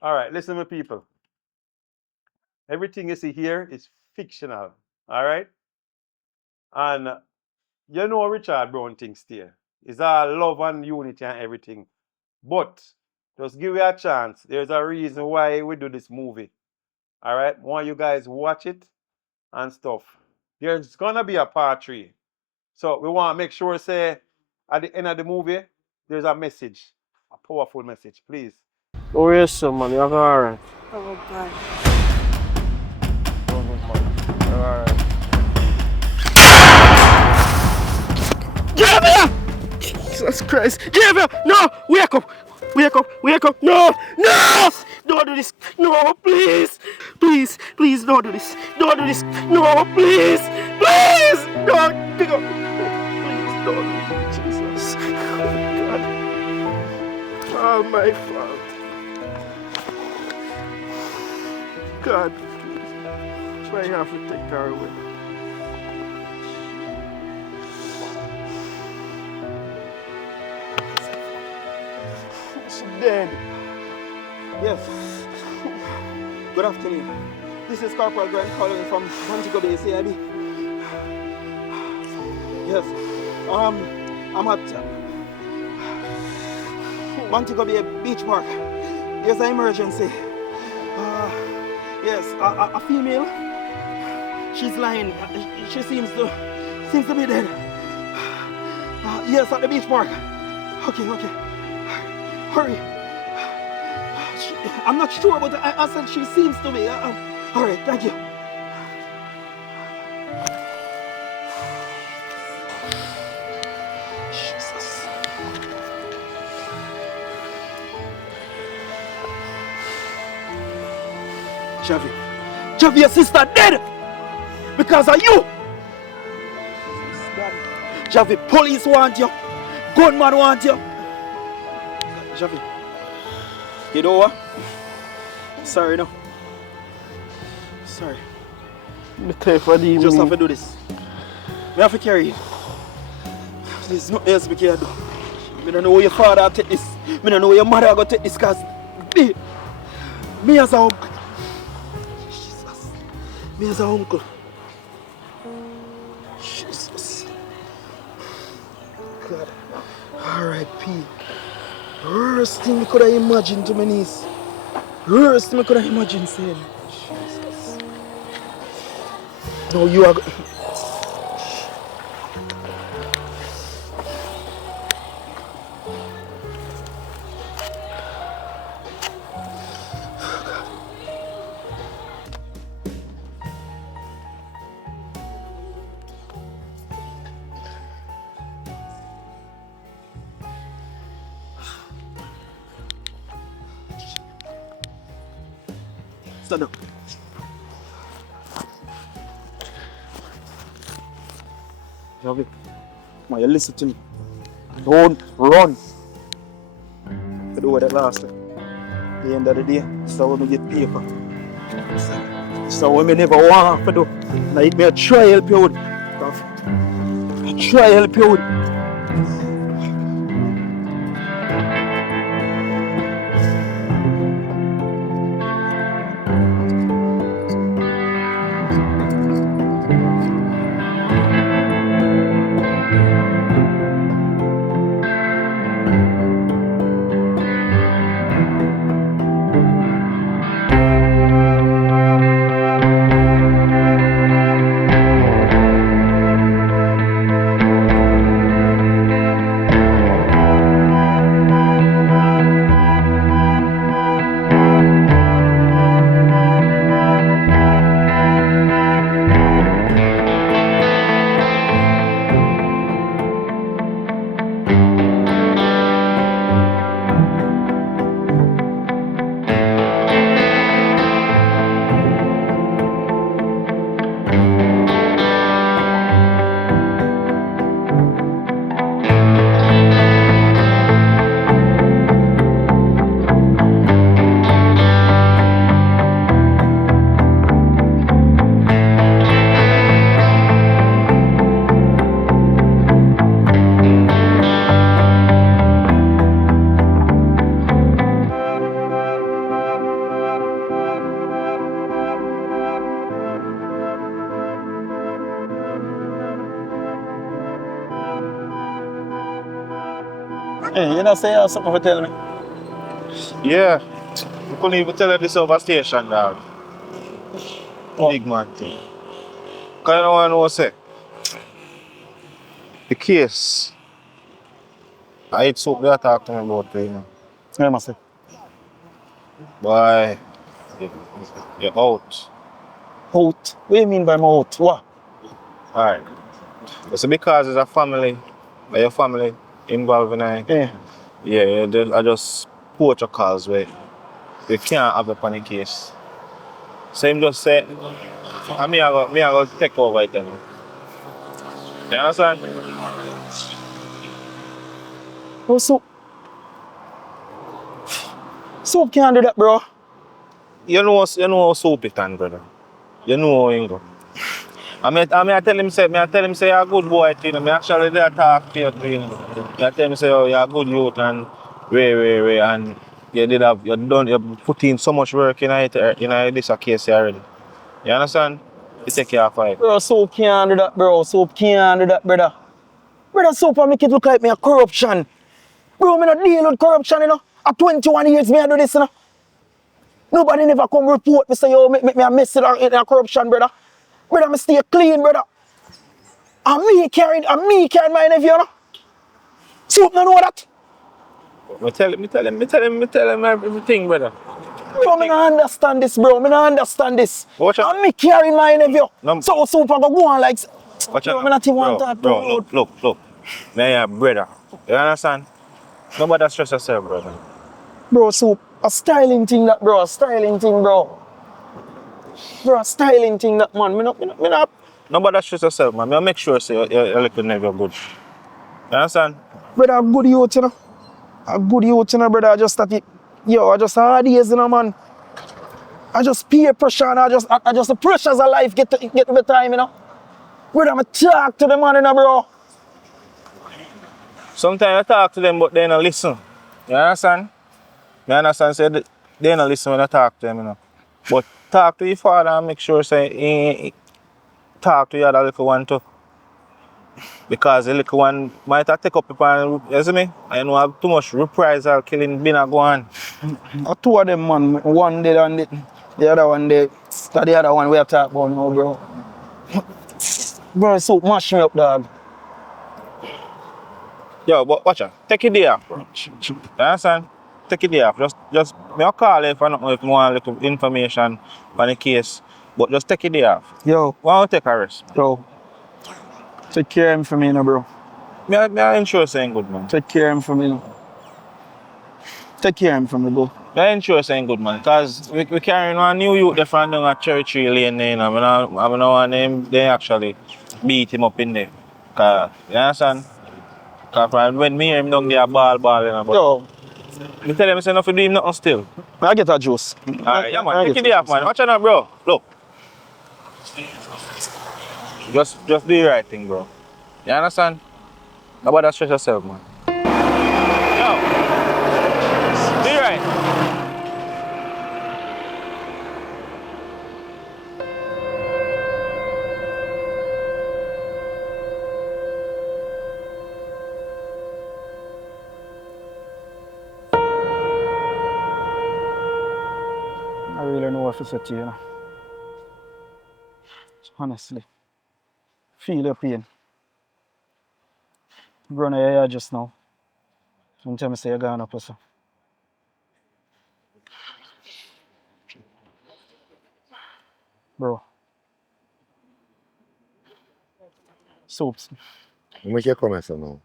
All right, listen, my people. Everything you see here is fictional. All right, and you know Richard Brown things there. It's all love and unity and everything. But just give it a chance. There's a reason why we do this movie. All right, want you guys watch it and stuff. There's gonna be a part three. So we want to make sure, say, at the end of the movie, there's a message, a powerful message, please. Oh yes, sir, man. You're alright. Oh God. Oh good, man. You're alright. Javier! Jesus Christ! Javier! No! Wake up! Wake up! Wake up! No! No! Don't do this! No, please! Please! Please don't do this! Don't do this! No, please! Please! Don't pick up! Please don't do this! Jesus! Oh, God. Oh, my fault. God, please. Why you have to take her away? She's dead. Yes. Good afternoon. This is Corporal Grant calling from Montego Bay, CIB. Yes. I'm at Montego Bay Beach Park. There's an emergency. Yes, a female. She's lying. She seems to be dead. Yes, at the beach park. Okay. Hurry. I'm not sure, but I said she seems to be. All right, thank you. Jesus. Javi, your sister dead because of you. Javi, police want you. Gunman want you. Javi, you know what? Sorry, no. Sorry. You just have to do this. We have to carry it. There's nothing else we can do. I don't know where your father will take this. I don't know where your mother will take this because me as a uncle. Jesus. Me as a uncle. Jesus. God. R.I.P. Worst thing I could have imagined to my niece. Worst thing I could have imagined saying. Jesus. No, you are. Stand up. Javi, man, you listen to me. Don't run. I do what that last time. At the end of the day, this is how we get paper. This is how we never want to do. Like me, I try to help you out. I try to help you out. Hey, you know say you have something to tell me? Yeah. I couldn't even tell her this over station, dog. Big man thing. Cause you know what I know say? The case. I hate soap they talk to me about it, you know. Yeah, must say. Boy, you- you're out. Out. What do you mean by my out? What? Alright. It's because it's a family. Are your family involved in it? Yeah. Yeah, I just poach a cause where you can't have a panic case. So him just say, I go take over it then. You understand? Oh, soap can't do that, bro. You know how soap it and brother. You know how it go. I tell him say you're a good boy, you know. I actually there talk to you know. I tell him say oh, you're a good youth and way and you put in so much work in it this a case already. You understand? You take care of it. Bro, soap can't do that, bro. Soap can't do that, brother. Brother, soap make it look like me a corruption. Bro, me not deal with corruption, you know. At 21 years, me I do this, you know. Nobody never come report me say, yo, me a mess in a corruption, brother. Brother, me stay clean, brother. And me carrying my nephew, you know. Soap no know that. Me tell him everything, brother. Bro, me not understand this, bro. Me not understand this. Watch out. And me carrying my nephew. No. So soap I go on like, Watch bro, out. me not even want that, Bro, look. Now you're a brother. You understand? Nobody stress yourself, brother. Bro, soap, a styling thing that, bro. A styling thing, bro. Bro, a styling thing that, man. Me not. Nobody stress yourself, man. I'll make sure say your little never good. You understand? Brother, a good youth, you know. A good youth, you know, brother. I just that it. Yo, I just hard days, you know, man. I just peer pressure and I just the pressures of life get to the time, you know. Brother, I talk to the man, you know, bro. Sometimes I talk to them, but they don't listen. You understand? You understand? Say they don't listen when I talk to them, you know. But talk to your father and make sure say he talk to your other little one too. Because the little one might have take up upon, you see me? I know have too much reprisal killing been a go on. Two of them, man. One dead and the other one dead. The other one we are talking about now, bro. Bro, so mash me up, dog. Yo, but watch out. Take it day off, bro. You understand? Take it day off. Just me I'll call if I don't know if you want a little information on the case. But just take it day off. Yo, Why don't take a rest? yo. Take care of him for me, you know, bro. I ensure saying good, man. Take care of him for me, you know. Take care of him for me, bro. I ensure saying good, man. Because we carrying one new youth there from down at Cherry Tree Lane there, you know. I don't want them, they actually beat him up in there. Cause, you understand? Because when me hear him down there ball, you know. But Yo, me tell him, I say, nothing do him nothing still. I get a juice. Alright, yeah, man. Take it off, man. Watch out, bro. Look. Just do the right thing, bro. You understand? Nobody stress yourself, man. Yo. Do the right. I really know what to say to you, you know. Honestly. Feel your pain. Run your hair just now. Don't tell me say you're gone up or so. Bro. Soaps. Make you come here, so now.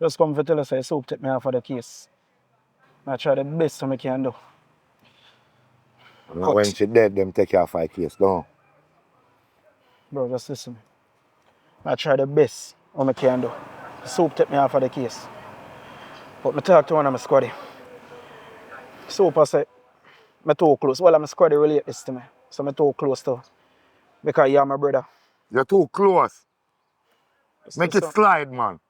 Just come to tell us say soap take me off of the case. I try the best I can do. Now when she dead, them take her 5 case, don't. Bro, just listen. I try the best I can do. Soap take me off of the case. But I talk to one of my squaddy. Soap I say, I'm too close. Well, I'm squaddy relate this to me. So I'm too close to because you're my brother. You're too close. Just Make it listen. slide, man.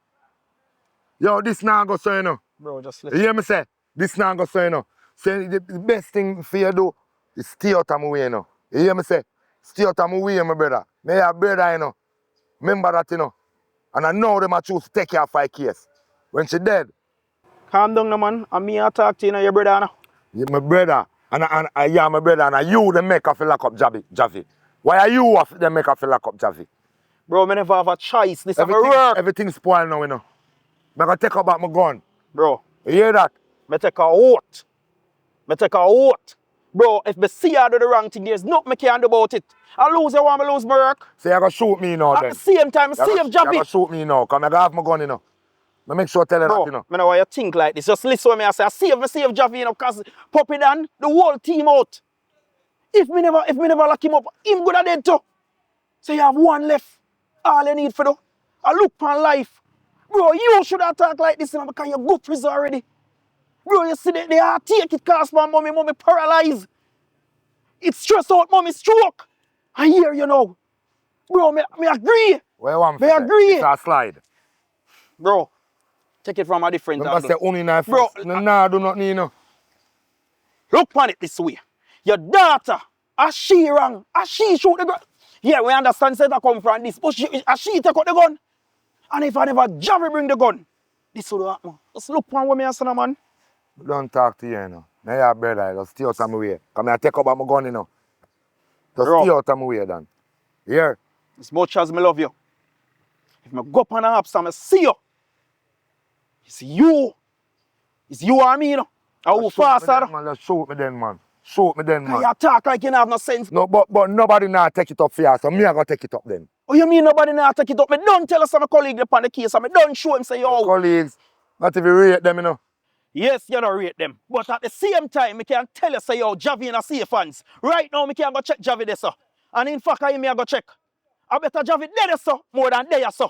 Yo, this now go so you know. Bro, just You listen. hear me say? This now go so you know. Say the best thing for you do is stay out of my way, you know. You hear me say? Stay out of my way, my brother. Me your brother, you know. Remember that, you know. And I know them I choose to take her 5 case. When she dead, Calm down, no man. And me I talk to you, your brother now. You my brother. And yeah, my brother, and you the make of lock up Javi. Why are you off the make of lock up Javi? Bro, me never have a choice. This is my work. Everything's spoiled now, you know. I'm gonna take about my gun. Bro, You hear that? me take a oath. Me take a oath. Bro, if me see you do the wrong thing, there's nothing me can do about it. I lose, you want me lose my work. So you're gonna shoot me now At then. the same time, see if You're Javi. gonna shoot me now, because I have my gun, you know. I make sure I tell you Bro, that, you know. I know why you think like this. Just listen to me. I say, I see if Javi, you know, because Puppy Dan, the whole team out. If me never lock him up, him good at dead too. So you have one left. All you need for do. I look for life. Bro, you should have talked like this, you know, because you're good prison already. Bro, you see they are take it cause my mommy paralyzed. It's stress out, mommy stroke. I hear you know. Bro, me agree. What you want Me me to agree. It's a slide. Bro, take it from a different Remember say angle. only knife. Bro, No, do not need no. look on it this way. Your daughter, as she wrong, as she shoot the gun. Yeah, we understand say that come from this, but as she take out the gun. And if I never Javi bring the gun, this would happen. Just look on what me say, man. Don't talk to you, you know. Now your brother, just stay out of my way. Come I take up my gun, you know. Just Bro. stay out of my way, then. Here. As much as me love you, if me go up on the house and I see you, it's you. It's you and me, you know. I will faster. Man, just shoot me then, man. Shoot me then, man. You talk like you don't have no sense. No, but nobody now take it up for you, so me I gonna take it up then. Oh, you mean nobody now take it up? Me don't tell us my colleague upon the case and me don't show him say, yo. Colleagues, not if you rate them, you know. Yes, you don't rate them. But at the same time, me can tell you say, yo, Javi in a safe hands. Right now, me can go check Javi there, sir. And in fact, I go check. I better Javi there, sir, more than there, sir.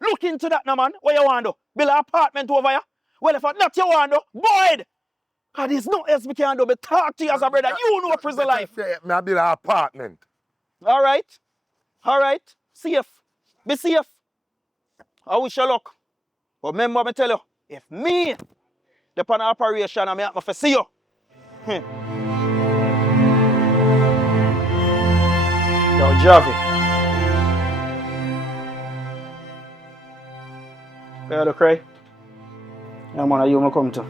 Look into that now, man. What you want to do? Build an apartment over here? Well, if not you want to, boy, because there's no else we can do but talk to you as a brother. You know prison life. Me I build an apartment. All right. All right. Safe. Be safe. I wish you luck. But remember, me tell you, if me, the pan operation, I have to see you. Yo, Javi. You to cry? Yeah, man, you want to come to?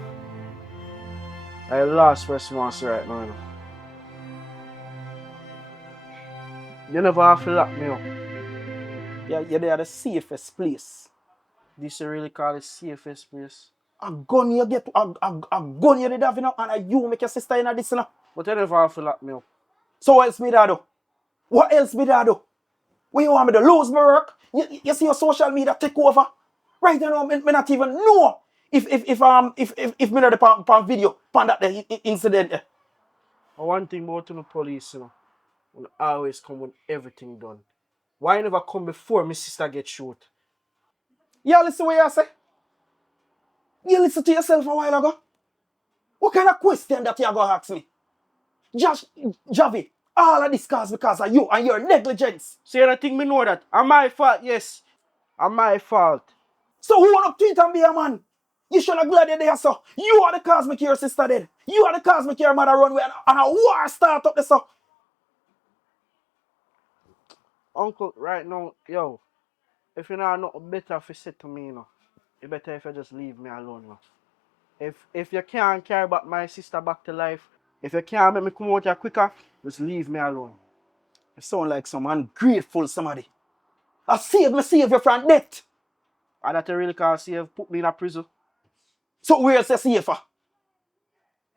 I lost response right now. You know. You never have to lock me up. Yeah, you're the safest place. This you really call it safest place. A gun you get, a gun you did have, you know, and you make your sister in this, you know. But you never have to lock me up. So what else me that do? What else me that do? What you want me to lose my work? You see your social media take over? Right now, me not even know if me not the pan video, pan that the incident. But one thing about the police, you know, will always come when everything done. Why you never come before my sister get shot? Yeah, listen what you say. You listen to yourself a while ago. What kind of question that you are going to ask me? Javi, all of this cause because of you and your negligence. So you don't think me know that? And my fault, yes. And my fault. So who want up to it and be a man? You should have glad you're there, so. You are the cause make your sister dead. You are the cause make your mother run away and a war start up there, so. Uncle, right now, yo, if you know nothing better to say to me, you know, you better if you just leave me alone, you know. If you can't carry back my sister back to life, if you can't make me come out here quicker, just leave me alone. You sound like some ungrateful somebody. I save you from death. And that you really can't save, put me in a prison. So where's the safer?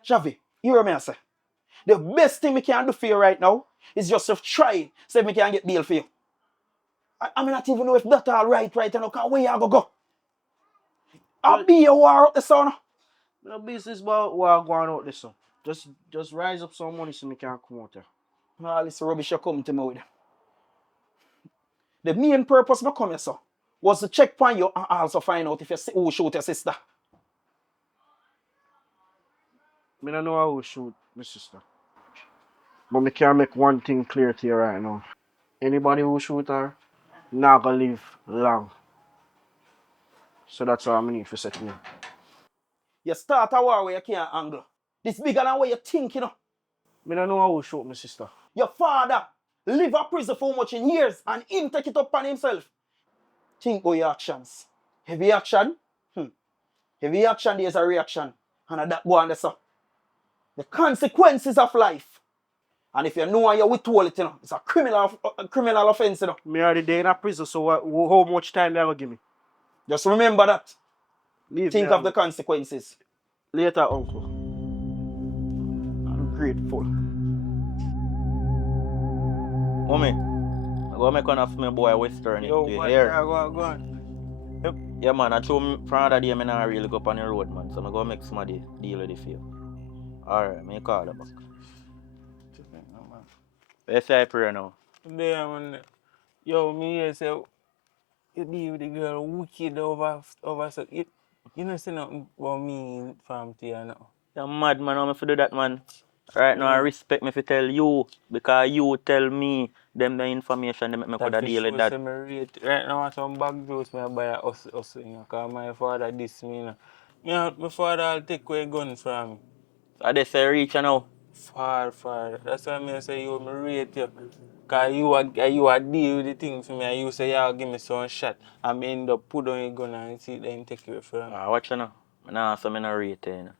Javi, you hear me I say? The best thing we can do for you right now is just to try so we can get bail for you. I not even know if that's all right now, because where you go? I'll be a war up the sun. No business about what going out this so. Just rise up some money so me can come out here. All this rubbish you come to me with. The main purpose of coming here, sir, was to check on you and also find out if you who shoot your sister. I don't know how to shoot my sister. But I can make one thing clear to you right now. Anybody who shoot her, not gonna live long. So that's all I need for set me. You start a war where you can't angle. This bigger than what you think, you know. I don't know how to shoot my sister. Your father live a prison for much in years and him take it up on himself. Think about your actions. Heavy action, Every action there is a reaction. And that go on there, so. The consequences of life. And if you know and you withhold it, it's a criminal offense, Me already there in a prison, so how much time they gonna give me? Just remember that. Leave Think me of the consequences. later, uncle. I'm grateful. Mommy, I go make one of my boy Western Yo, to what? here. Go on. Yeah, man, I told me from other day, I not really go up on the road, man. So I go make somebody deal with it for you. Alright, me call her back. Let's say I pray now. There, man. Yo, me here say you deal with the girl wicked over so you know say nothing about me from here now. You're mad, man. I'm to do that, man. Right now, I respect me if you tell you. Because you tell me them the information they make me could That deal with show that. say me rate. Right now, some bag juice me I buy a us, you know, cause my father diss me, you know. My father will take away guns from me. So they say reach now. Far. That's why I say you me rate you. Cause you a deal with the thing for me and you say you give me some shot. I end up put on your gun and see them take you from me. Watch you now. Nah, so I not rate you, you know.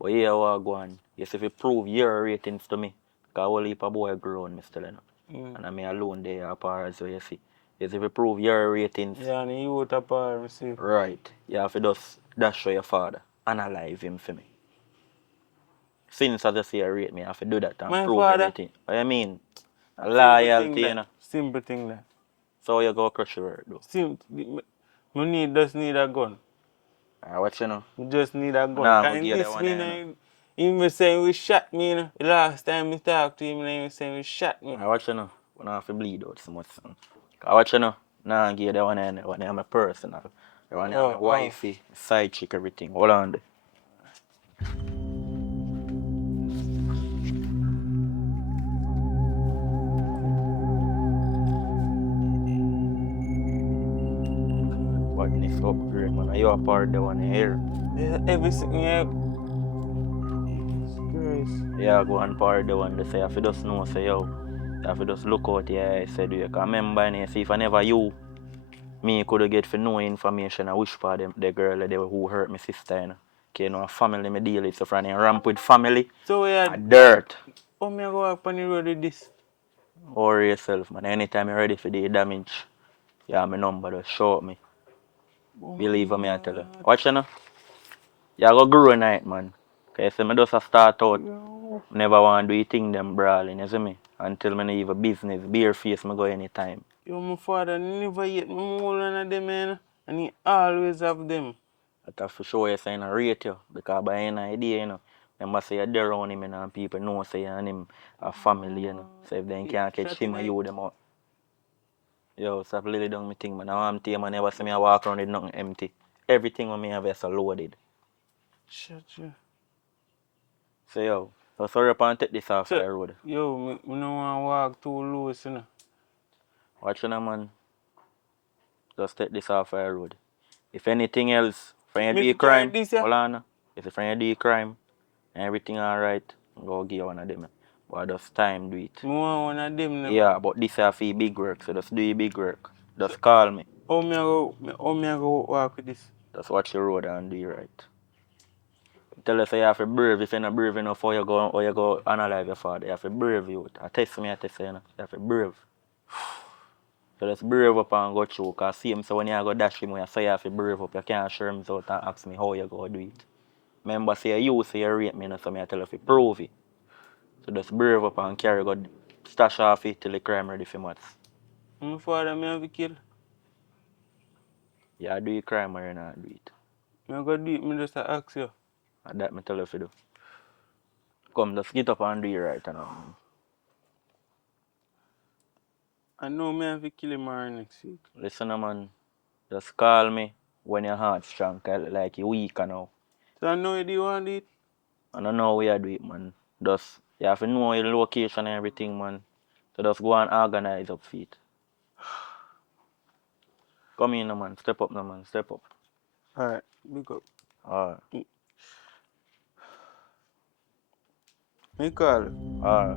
But here what go on. Yes, if you prove your ratings to me. Because I will heap a boy grown, Mr. Leno. And I'm alone there apart as well, you see. Yes, if you prove your ratings. Yeah, and you out apart receive. Right. You have to just dash show your father. Analyze him for me. Since I just say you rate me, I have to do that and My prove father? everything. What you mean? Loyalty, you know. Simple thing that. So you go crush your word, though. Just need a gun. Watch you know. You just need a gun. Nah, Can I'm you give that this one me there, now? He was saying we shot me, you know. The last time we talked to him, he was saying we shot me. Watch you know. When I have to bleed out so much. Watch you know. Nah, give that one there. One there my personal. The one there my wifey, side chick, everything. Hold on there. Badness upgrade, man. You a part of the one here. Yeah, everything, yeah. Christ. Yeah, go and part the one. They say, if you just know, say, yo. If you just look out, yeah, I said, you can remember, and see, if I never you, me could get for no information. I wish for them, the girl they who hurt my sister, you know. Okay, you know, a family me deal with, so from ramp with family, So we a had, dirt. how me go up on the road with this? Worry yourself, man. Anytime you're ready for the damage, yeah, my number, just show me. Believe me, I tell you. Watch you know. You go grow night, man. Okay, so I just a start out. Never want to do thing them brawling, you see me? Until I leave a business, bare face, I go anytime. Yo, my father never yet me more than them, man. And he always have them. That have to show you saying I rate you. Because by any idea, you know. Remember say you're there around him and people know say you and him a family, you know. So if they can't catch him and you them out. Yo, stop really doing me thing, man. Now I'm team and never see me walk around with nothing empty. Everything on me have is loaded. Shut you. So yo, so sorry up and take this off the road. Yo, me no want to walk too loose, you know. Watch you now, man. Just take this off the road. If anything else, friend you do crime, hold on. If a friend you do crime and everything alright, go give you one of them. But just time do it. Me want one of them. Never. Yeah, but this is for big work, so just do your big work. Just call me. How me go walk with this? Just watch your road and do it right. Tell us you have to brave. If you're not brave enough, or you go analyze your father. You have to brave you. I test me, you know. You have to brave. So just brave up and go through. Because see him, so when you go dash him, you say you have to brave up. You can't show him out and ask me how you go do it. Remember, say you say you rate me, so I tell you to prove it. So just brave up and carry go stash off it till the crime ready for months. My father me have to kill. Yeah, do your crime or you not do it. Me go do it, me just ask you. And that me tell you to do. Come, just get up and do it right now. I know me have to kill him next week. Listen, man. Just call me when your heart strong, like you weak now. So I know you do want it? I don't know where you do it, man. Just, you have to know your location and everything, man. So just go and organize up feet. Come in, man. Step up, man. Step up. Alright, big up. Alright. Me call you. Alright.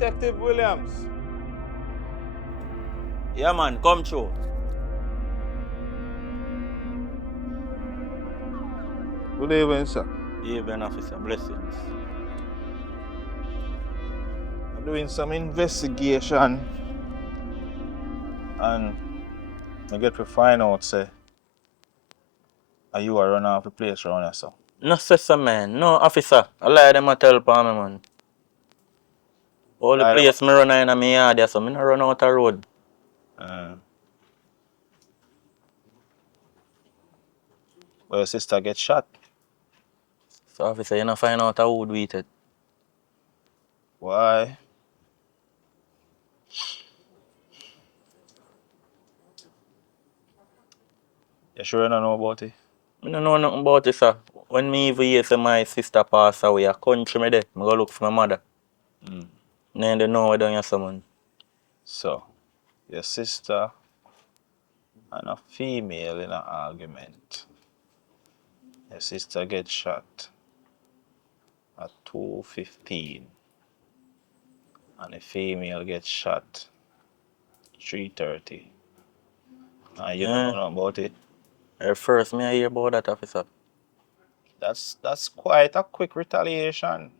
Detective Williams. Yeah, man, come through. Good evening, sir. Even officer, blessings. I'm doing some investigation and I get to find out, say, are you a run off the place around here, sir? No, sir, man. No, officer. I lie them a tell pa me, man. All the Lie them place me run in my yard there, so me no run out the road. Well, your sister get shot. So officer, you no find out who do it. Why? You sure you don't know about it? Me no know nothing about it, sir. When me even hear say my sister pass away, a country me there, me go look for my mother. Then they know where down here, man. So, your sister and a female in an argument. Your sister get shot at 2:15 and the female gets shot 3:30. And you don't know nothing about it. At first me I hear about that, officer. That's quite a quick retaliation.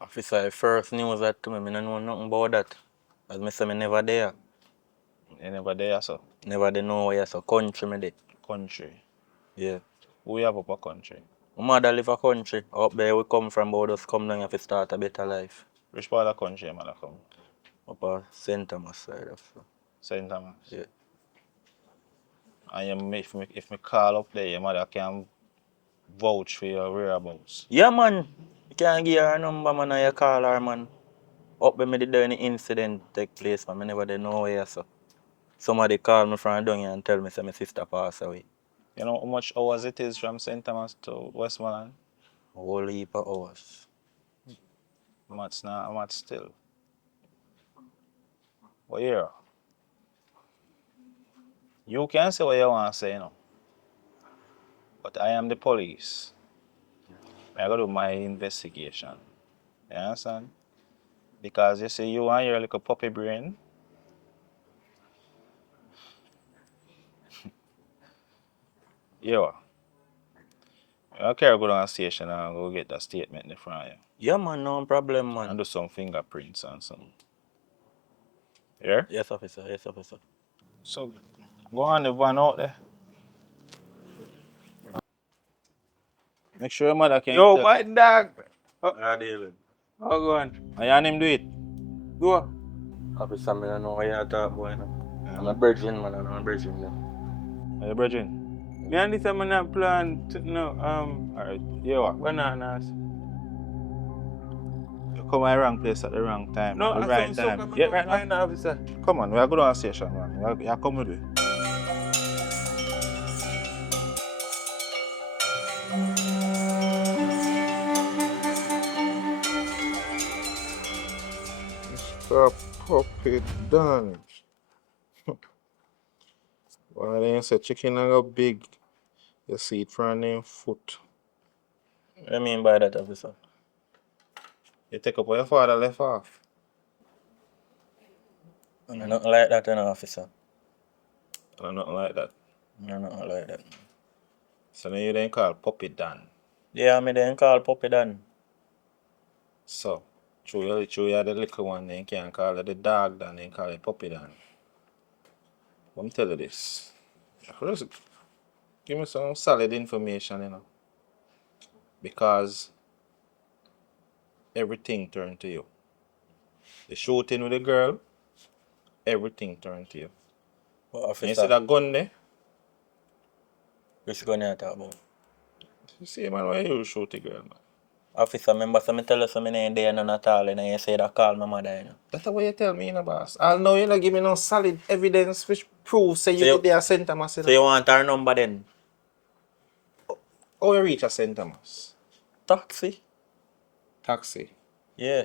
Officer, at first news that to me, me no know nothing about that. As me say, me never there. You never there, so Never they know where so country me there. country. Yeah. We have up a country. My mother live a country. Up there we come from, but just come down here to start a better life. Which part of the country am I come? Up a St. Thomas side of so. St. Thomas. Yeah. And if me call up there, your mother can vouch for your whereabouts. Yeah, man. You can't give her a number, man, or you call her, man. Up when me did any incident take place, man. I never did know where so. Somebody called me from down here and tell me say my sister passed away. You know how much hours it is from St. Thomas to Westmoreland? A whole heap of hours. Much now, much still. But yeah, you can say what you want to say, you know. But I am the police. I gotta do my investigation. You understand? Because you see, you and your little puppy brain. Yeah. Okay, I'll go down to the station and go get that statement in front of you. Yeah, man, no problem, And man. do some fingerprints and some. Yeah? Yes, officer. Yes, officer. So, go on the van out there. Make sure your mother can Yo, tell. my dog. Ah, David. How go on? I and him do it. Go. Officer, I don't know what you talk about, you know. I'm a virgin, man. I'm a virgin, you know. Are you brethren? Me and this man have plan to, Alright, yeah. bananas. You come at the wrong place at the wrong time. No, at the I right some time. Yeah, right now. find officer. Come on, we are going to the station, man. You come with me. Mr. Puppy done. Well, then you say chicken and go big. You see it from them foot. What do you mean by that, officer? You take up what your father left off. I don't like that, you know, officer. Or nothing like that. I don't like that. So then you then call Puppy Dan. Yeah, me then call Puppy Dan. So, through you the little one, then you can't call it the dog Dan, then call it Puppy Dan. Let me tell you this. Just give me some solid information, you know. Because everything turned to you. The shooting with the girl, everything turned to you. What, And you see officer? that gun there? Which gun you talk about? You see, man, why you shoot the girl, man? Officer, remember so me tell you so me ain't there none at all, and you say that call my mother, you know. That's what you tell me, you know, boss. I'll know you not give me no solid evidence which proves say So you you- did there at St. Thomas. So you want our number then? How you reach at St. Thomas? Taxi? Taxi. Yeah.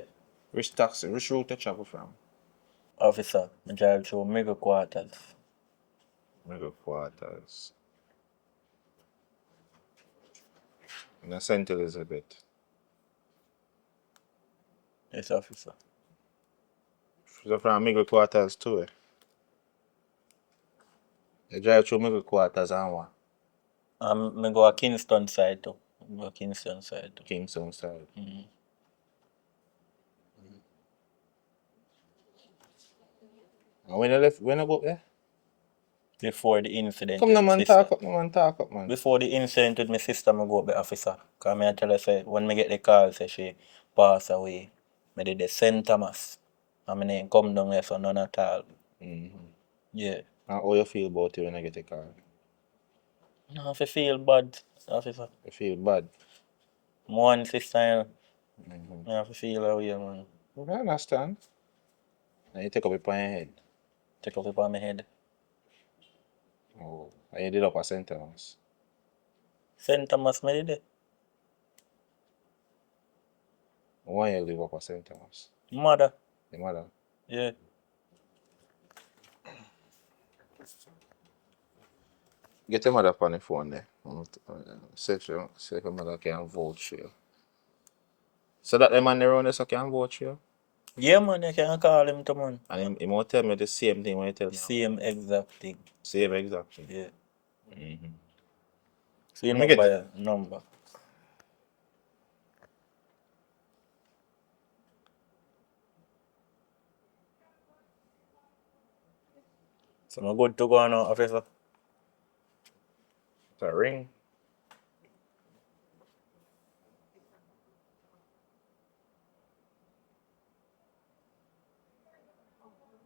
Which taxi? Which route you travel from? Officer, me drive through Mega Quarters. Mega Quarters. In St. Elizabeth. Yes, officer. So from middle quarters too. You drive through middle quarters and what? I go a Kingston side too. Go a Kingston side too. Kingston side. And when you go up there? Before the incident Come with no my man, sister. talk up, no man, talk up, man. Before the incident with my sister, I go up the officer. Because I tell her, say, when I get the call, say she passed away, I did the St. Thomas. And my name come down there, so none at all. Yeah. And how you feel about it when I get a call? I feel bad, officer. You feel bad? One sister, I feel how you, man. I understand. And you take up it on your head. Take off it on my head. Oh, and you did up a sentence. St. Thomas, I did it. Why you live up a sentence? Mother. Your mother? Yeah. Get your mother on the phone there. See if your mother can vouch for you. So that the man around there so can vouch for you? Yeah, man, you can call him to man. And he won't tell me the same thing when you tell me. Same exact thing. Same exact thing. Yeah. Mm-hmm. So you Let me know get by a number. So I'm good to go now, officer. It's a ring.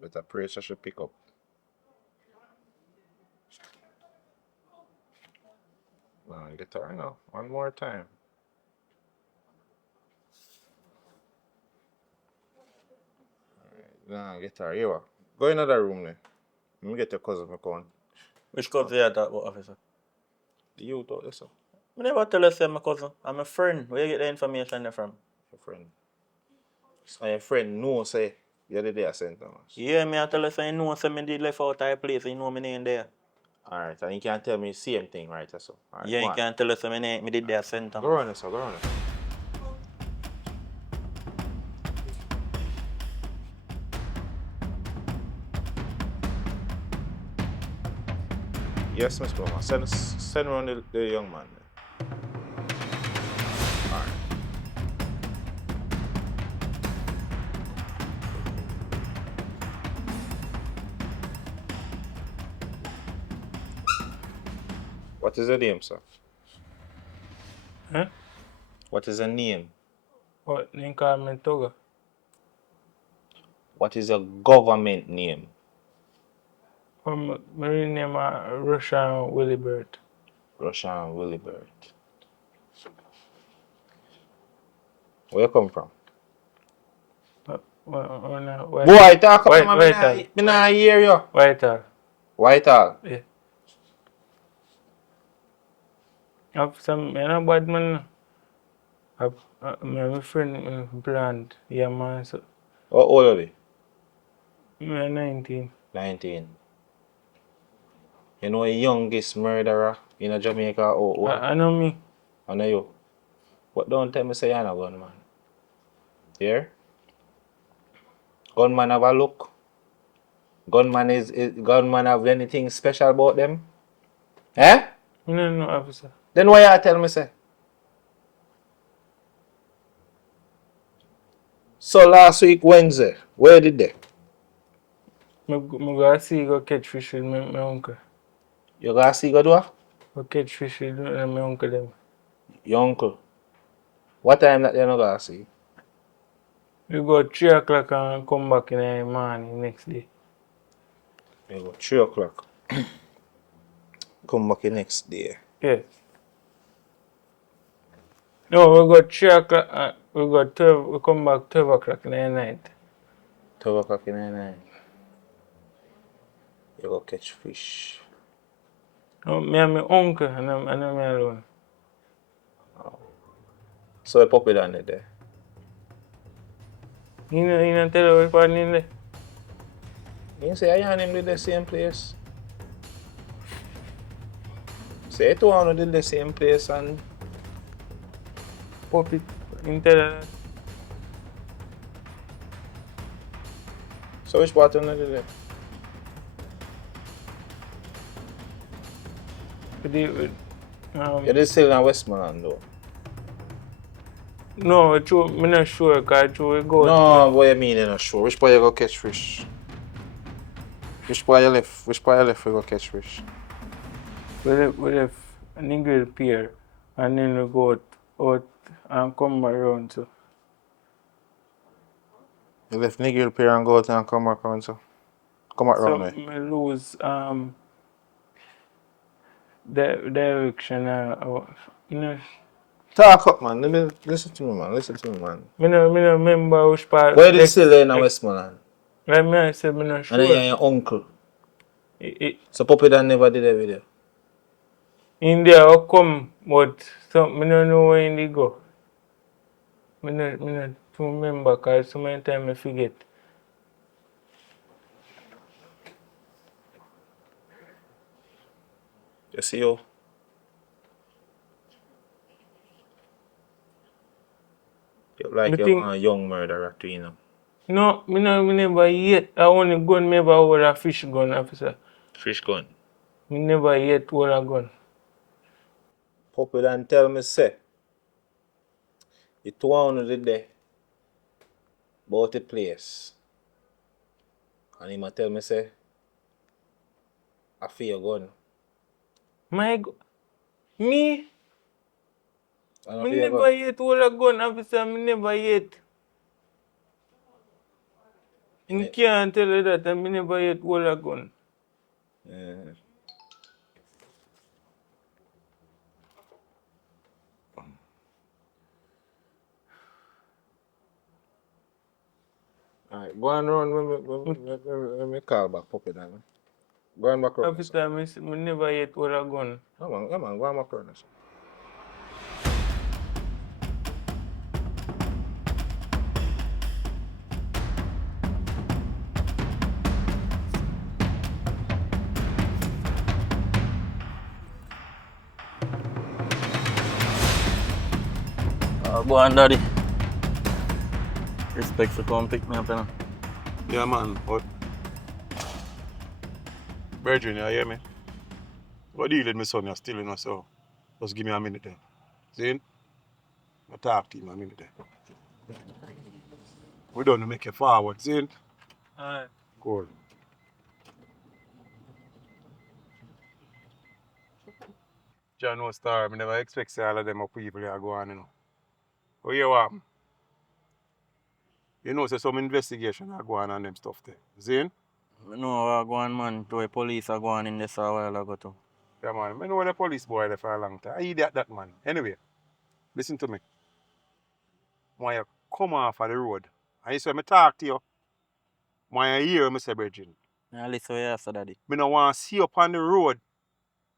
But I pray she should pick up. Get her now. One more time. Get her. Here. Go in another room there. Let me get your cousin to come. Which cousin you talk about, officer? The youth out there, sir. I never tell you say my cousin. I'm a friend. Where you get the information there from? Your friend. So your friend knows say the other day I sent them. Yeah, me I tell you say you know say me did left out of place, you know me name there. Alright, and you can tell me the same thing, right? So. Alright, Yeah, go you on. can't tell us me name me did there center. Go on, sir. Go on. Yes, Miss Plummer. Send around the young man. Alright. What is the name, sir? Huh? What is the name? What name call me Toga? What is your government name? My name Russian Willibert. Russian Willibert. Where you come from? Boy, talk up, man. I not hear you. Whitehall. Whitehall. Yeah. Have some, bad man. My friend plant. Yeah, man. So, How old are you? me 19. 19. You know the youngest murderer in Jamaica or what? I know me. I know you. But don't tell me say you're not gunman. Here? Gunman have a look. Gunman have anything special about them? Eh? No, officer. Then why you tell me say? So last week Wednesday, where did they? I go see go catch fish with my uncle. You gotta see go do what? Go catch fish with my uncle them. Your uncle. What time that you not gonna see? We go 3 o'clock and come back in the morning next day. You go 3 o'clock. Come back the next day. Yes. No, we go 3 o'clock. We go 12. We come back 12 o'clock in the night. 12 o'clock in the night. You go catch fish. No, me and my uncle and I'm me alone. So you pop it on it there. You know tell you what part in there? You say I and him did the same place. Say two and did the same place and Pop it. You tell you that. So which part of it is it? It is still in Westmoreland though. No, I'm not sure because we go No, what you mean you're not sure? Which part you go catch fish? Which part you left? Which part you left we go catch fish? we left Nigel Pier and then we go out and come around. So You left Nigel Pier and go out and come back around so. Come back round there. I lose the direction. You know, Talk up man, let me listen to me man, listen to me man. I don't remember which part. Where did still in Westmoreland? Like me, I said, I'm not And then you're sure. your uncle. It, So Puppy Dan never did a video. India will come, but some, I don't know where they go. I don't remember because so many times I forget. You see you? You look like I you're think, a young murderer too, you know. no, I never yet. I only gun, never hold a fish gun, officer. Fish gun. I never yet hold a gun. Puppy Dan tell me say, you two on the day about the place. And he might tell me say, I feel your gun. My gun, me? I I don't feel your never gun. yet hold a gun, officer. I never yet. You can't tell you that. I never yet hold a gun. Yeah. Alright, go on run when me call back Puppy Dan. Go on back run. Officer, I never yet hold a gun. Come on, go on back run. Go on, daddy. Respect for come pick me up, you know. Yeah, man, but Brethren, you hear me? What deal with my son, you're still in us, so just give me a minute there. See? I'll talk to him a minute there. We don't make it forward, see? Alright. Cool. John no star, I never expect say all of them up people here go on, you know. But you what? You know, say some investigation are going on them stuff there. See? I know I go on, man. The police are going in this a while ago too. Yeah, man. I know the police boy there for a long time. I idiot that man. Anyway, listen to me. When you come off of the road, and you say, I talk to you, when you hear me say, Bridging, I listen to you, sir, daddy. I don't want to see you on the road.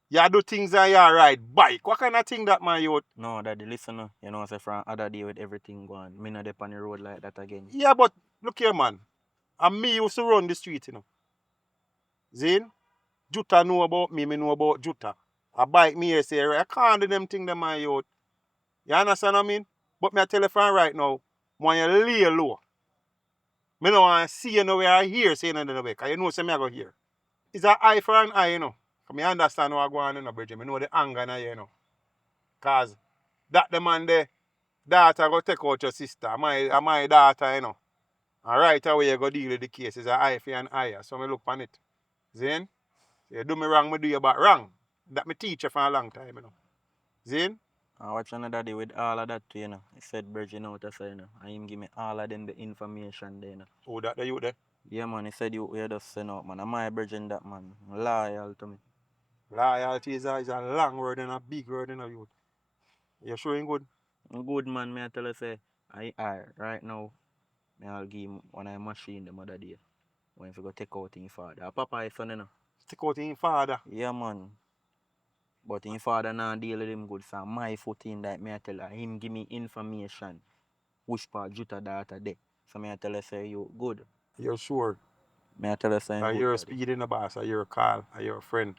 You do things and you ride bike. What kind of thing that man you? No, daddy, listen no. You know, say from other day with everything going. Me not dey on the road like that again. Yeah, but look here, man. And me used to run the street, you know. Zane, Juta know about me, me know about Juta. A bike me here say, I can't do them things them man you. You understand what I mean? But me I tell you from right now, when you lay low, me no want to see you nowhere I hear saying another way, because you know say me I go hear. It's an eye for an eye, you know. Because I understand what going on in the bridge. I know the anger in here, you know. Because that the man there, daughter go take out your sister. My daughter, you know. And right away you go deal with the case. It's an eye for an eye. So I look on it. Zane? You do me wrong, me do you back wrong. That me teach you for a long time, you know. Zane? I watch another day with all of that too, you know. He said Virgin out to say, you know. And him give me all of them the information there, you know. Oh, that the you there? Yeah, man, he said you just send out, man. Am I Virgin that, man? Loyal to me. Loyalty is a long word and a big word in a youth. You showing good? Good, man, me I tell you, say, right now, me I'll give him one of the machine the other day. When if you go take out his father. Papa is son, you know. Stick out in father. Yeah, man. But his father now deal with him good. So my foot in that, me I tell her, him give me information. Which part Juta daughter there. So me I tell her, say, you good. You're sure. Me I tell her, say, And good, you're daddy. speeding the boss, and you're a call, and you're a friend.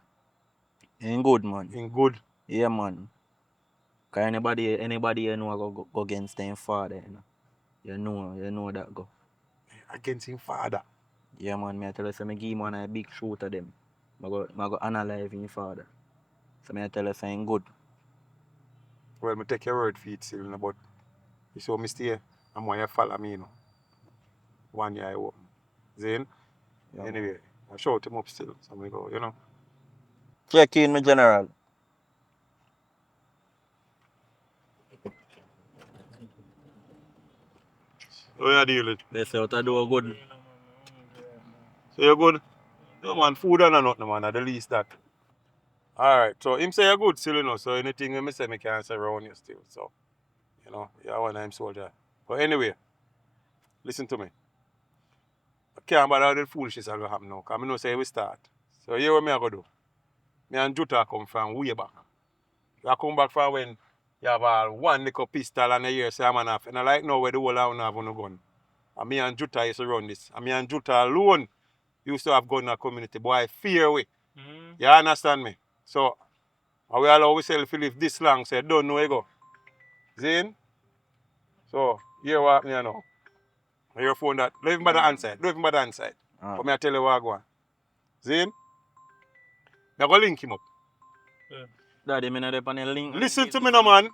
Ain't good, man. In good. Yeah, man. Cause anybody you know go against their father, you know. You know that go. Against his father. Yeah, man, me I tell you, say me give him one a big shoot of them. I go analyze him father. So me I tell you, say him good. Well, me take your word for it still, you know, but you saw me stay, I'm why you follow me, you know. 1 year I open. Zane? Yeah, man. Anyway, I shout him up still, so me go, you know. Check in, me general. How you dealing? They say what I do good. So you good? No man, food and nothing man, at the least that. Alright, so him say you're good still, you know, so anything when me say me can answer around you still. So, you know, you're one time soldier. But anyway, listen to me. I can't bother with the foolishness that will happen now, because I know say we start. So here what me I go do. Me and Jutta come from way back. I come back from when you have one little pistol and a year say I'm enough. And I like now where the whole town have no gun. And me and Jutta used to run this. And me and Jutta alone used to have gun in the community. Boy, fear we. You understand me? So and we allow ourselves to live this long, so you don't know where you go. Zane? So, here what happening now. Your phone that, don't even bother answer it. Don't even bother answer it. But me I tell you what I go on. Zane? Me go link him up. Daddy, me not dey on the link. Listen to me now, man.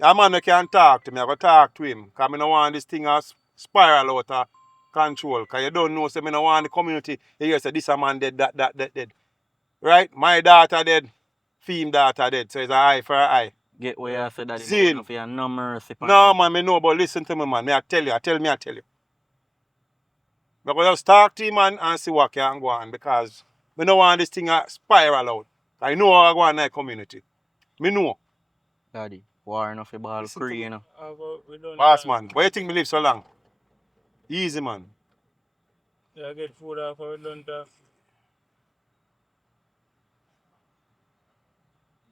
A man who can talk to me, I go talk to him. Because I don't want this thing to spiral out of control. Because you don't know, so I don't want the community. You hear say this a man dead, that dead. Right? My daughter dead. Film daughter dead. So it's an eye for an eye. Get where I said that Zane. if you have no mercy. No, man, me know, but listen to me, man. I tell you. I tell you. I go just talk to him and see what can go on because I don't want this thing to spiral out. I know how I go on in the community. Me know. Daddy, war enough a ball Listen free, to you know. Boss, man. Why you think me live so long? Easy, man. Yeah, get food off of done talk.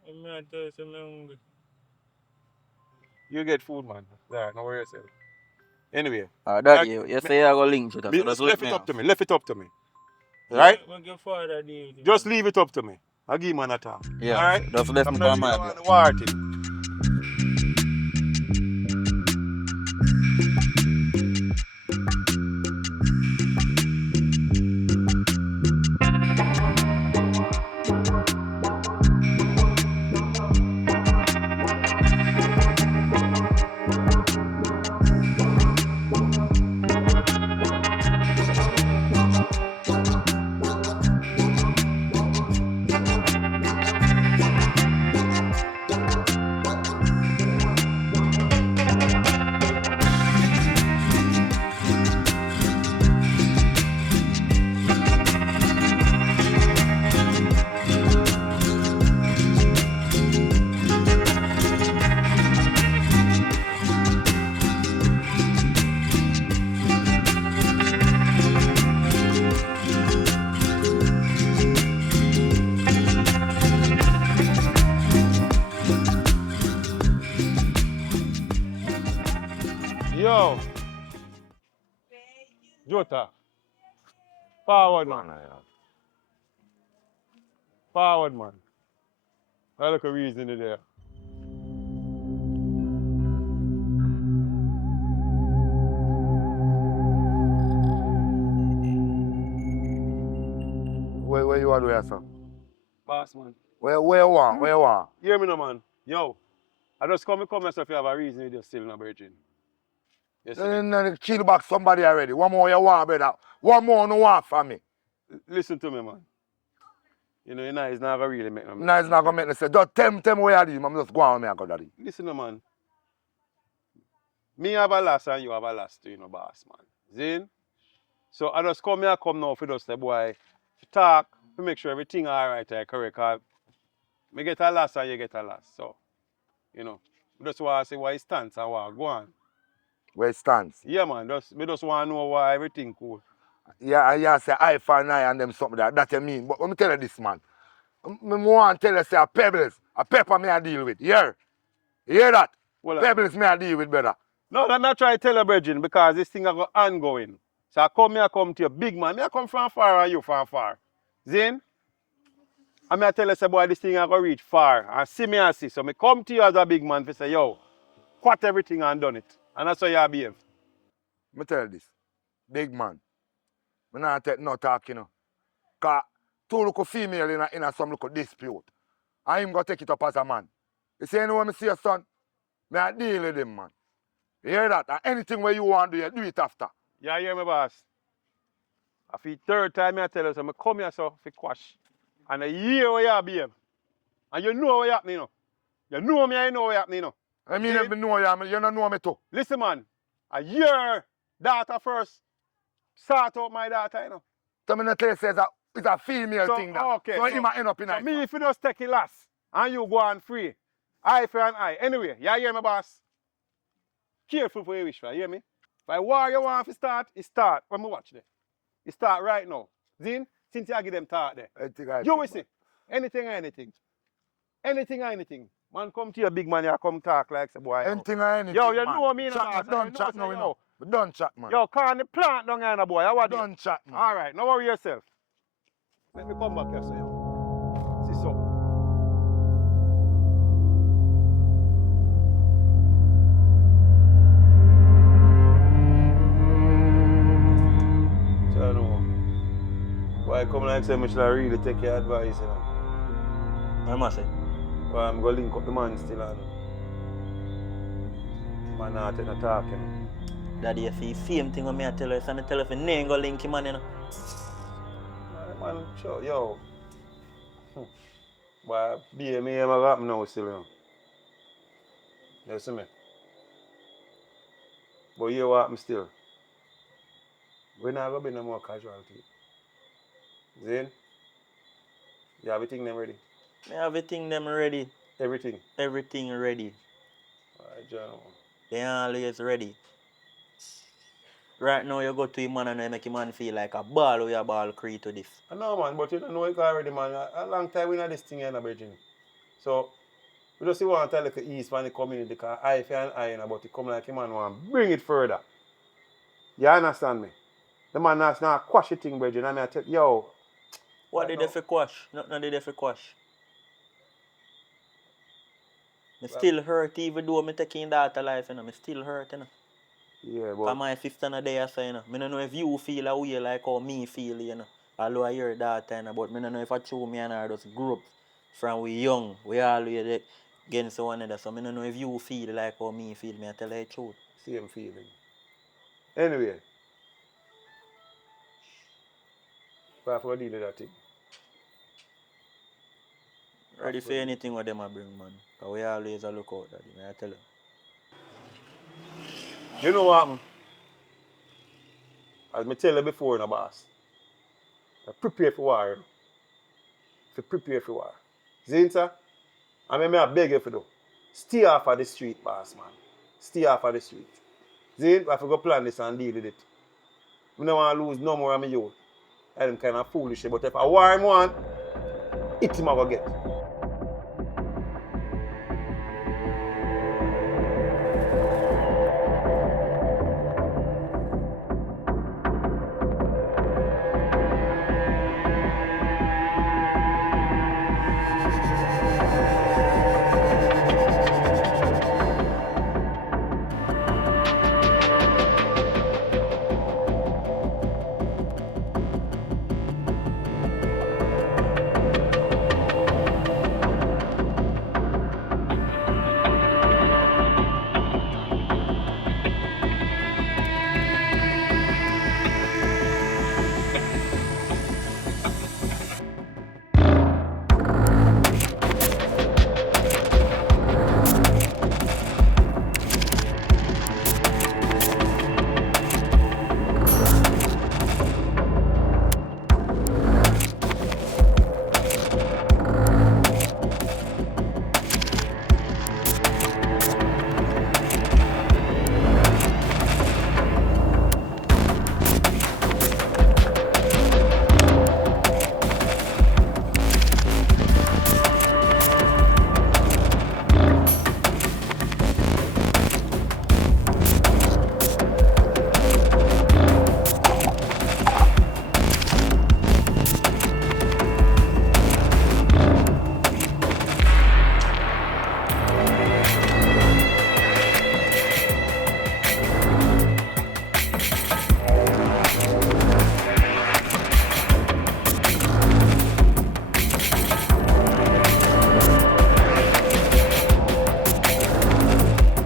I'm not tell you, say me hungry. You get food, man. There, no worry yourself. Anyway. Daddy, you say I go link to that. So just Left me it up off. to me. Left it up to me. Right? Make your father deal with it. Just leave it up to me. I'll give him an attack. Yeah, Alright? just left me for my the war thing. Yo. Jota. Forward, man. Forward, man. I look a reason there. Where you are doing, sir? Boss, man. Where you want? Where you want? Hear me no, man. Yo. I just come myself if you have a reason you're still in a virgin. You see me? No, kill back somebody already. One more you want, brother. One more no want for me. Listen to me, man. You know, it's not gonna really make no No, it's not gonna make no sense. Just tell me where you do. I'm just going on me and go daddy. Listen, man. Me have a last and you have a last too, you know, boss, man. Zin? So I just come here, come now for just the boy to talk, to make sure everything alright and correct. Cause me get a last and you get a last. So, you know, I just want to see why it stands and what go on. Where it stands. Yeah, man. Me just want to know why everything cool. Yeah, say eye for an eye and them something that you mean. But let me tell you this, man. I want to tell you, say a pebbles, a pepper me I deal with. Yeah. You hear that? Well, Pebbles me I deal with, brother. no, I'm not trying to tell you, Bridging, because this thing is ongoing. So I come to you, big man. I come from far and you from far. Zin? I tell you, say, boy, this thing is going to reach far. And see me and see. So I come to you as a big man to say, yo, quit everything and done it. And that's how you behave. Let me tell you this. Big man. Me not take no talk, you know. Cause two little female in a some little dispute. And him go take it up as a man. You see anyway me see your son? Me I deal with him, man. You hear that? And anything where you want to do, you do it after. Yeah, hear me, boss. I feel third time I tell you, so I come here so for quash. And I hear what you behave. And you know what happening, you know. You know me, I know what happening, you know. I mean, if me know you, you don't know me too. Listen, man. I hear daughter first. Sort out my daughter, you know. So me not tell you say it's a female So, thing that. okay, So so- he might end up in So a me, if you just take it last, and you go on free, eye for an eye. Anyway, you hear me, boss? Careful for your wish, right? You hear me? If I war you want to start, it start. When me watch there. It start right now. Zin, since you give them talk there. You will see. Anything or anything. Anything or anything. Man come to your big man, you come talk like say boy. Anything or anything. Yo, you man. know me, no, Chat, boss. done You know, chat say, now, you yo. know. We done chat, man. Yo, call the plant down here, boy. How are you? Done chat, man. All right, no worry yourself. Let me come back here, so yo. See something. So I know. Why come like say me should really take your advice, you know? What must say? Well, I'm going to link up the man still, and man not take no talk, you know. Daddy, you see same thing when I tell you, so I tell you if you ain't go link him, man, you know. Man, sure, yo. But be me, I'm got me now still, you know. You see me? But you what me still. We're not going to be no more casualty. Zane? You have everything them ready? Me have everything them ready. Everything? Everything ready. Alright, John. They always ready. Right now you go to him man and you make him man feel like a ball with a ball create to this. I know, man, but you don't know it already, man. A long time we know this thing here, Virgin. So, we just want to tell like east from the community because I feel an eye, but it come like him man want to bring it further. You understand me? The man has not quash the thing, Virgin, and I tell yo. What did they for quash? Nothing did they for quash. Me still hurt even though me taking daughter life, you know. Me still hurt, you know. Yeah, Because my sister not there, so, you know. I don't know if you feel a way like how me feel, you know. Although I hear that, you know, but I don't know if I true me and her just grew up from we young. We always against one another. So I don't know if you feel like how me feel. Me I tell you the truth. Same feeling. Anyway. But I forgot to deal with that thing. Ready for anything what them a bring, man. Because we always a look out, daddy. I tell you. You know what happened? As I tell you before, no boss. Prepare for war. Prepare for war. See, sir? I mean, I beg you for do. Stay off of the street, boss, man. Stay off of the street. See, I have to go plan this and deal with it. I don't want to lose no more of my youth. I'm kind of foolish, but if I war him one, it him I go get.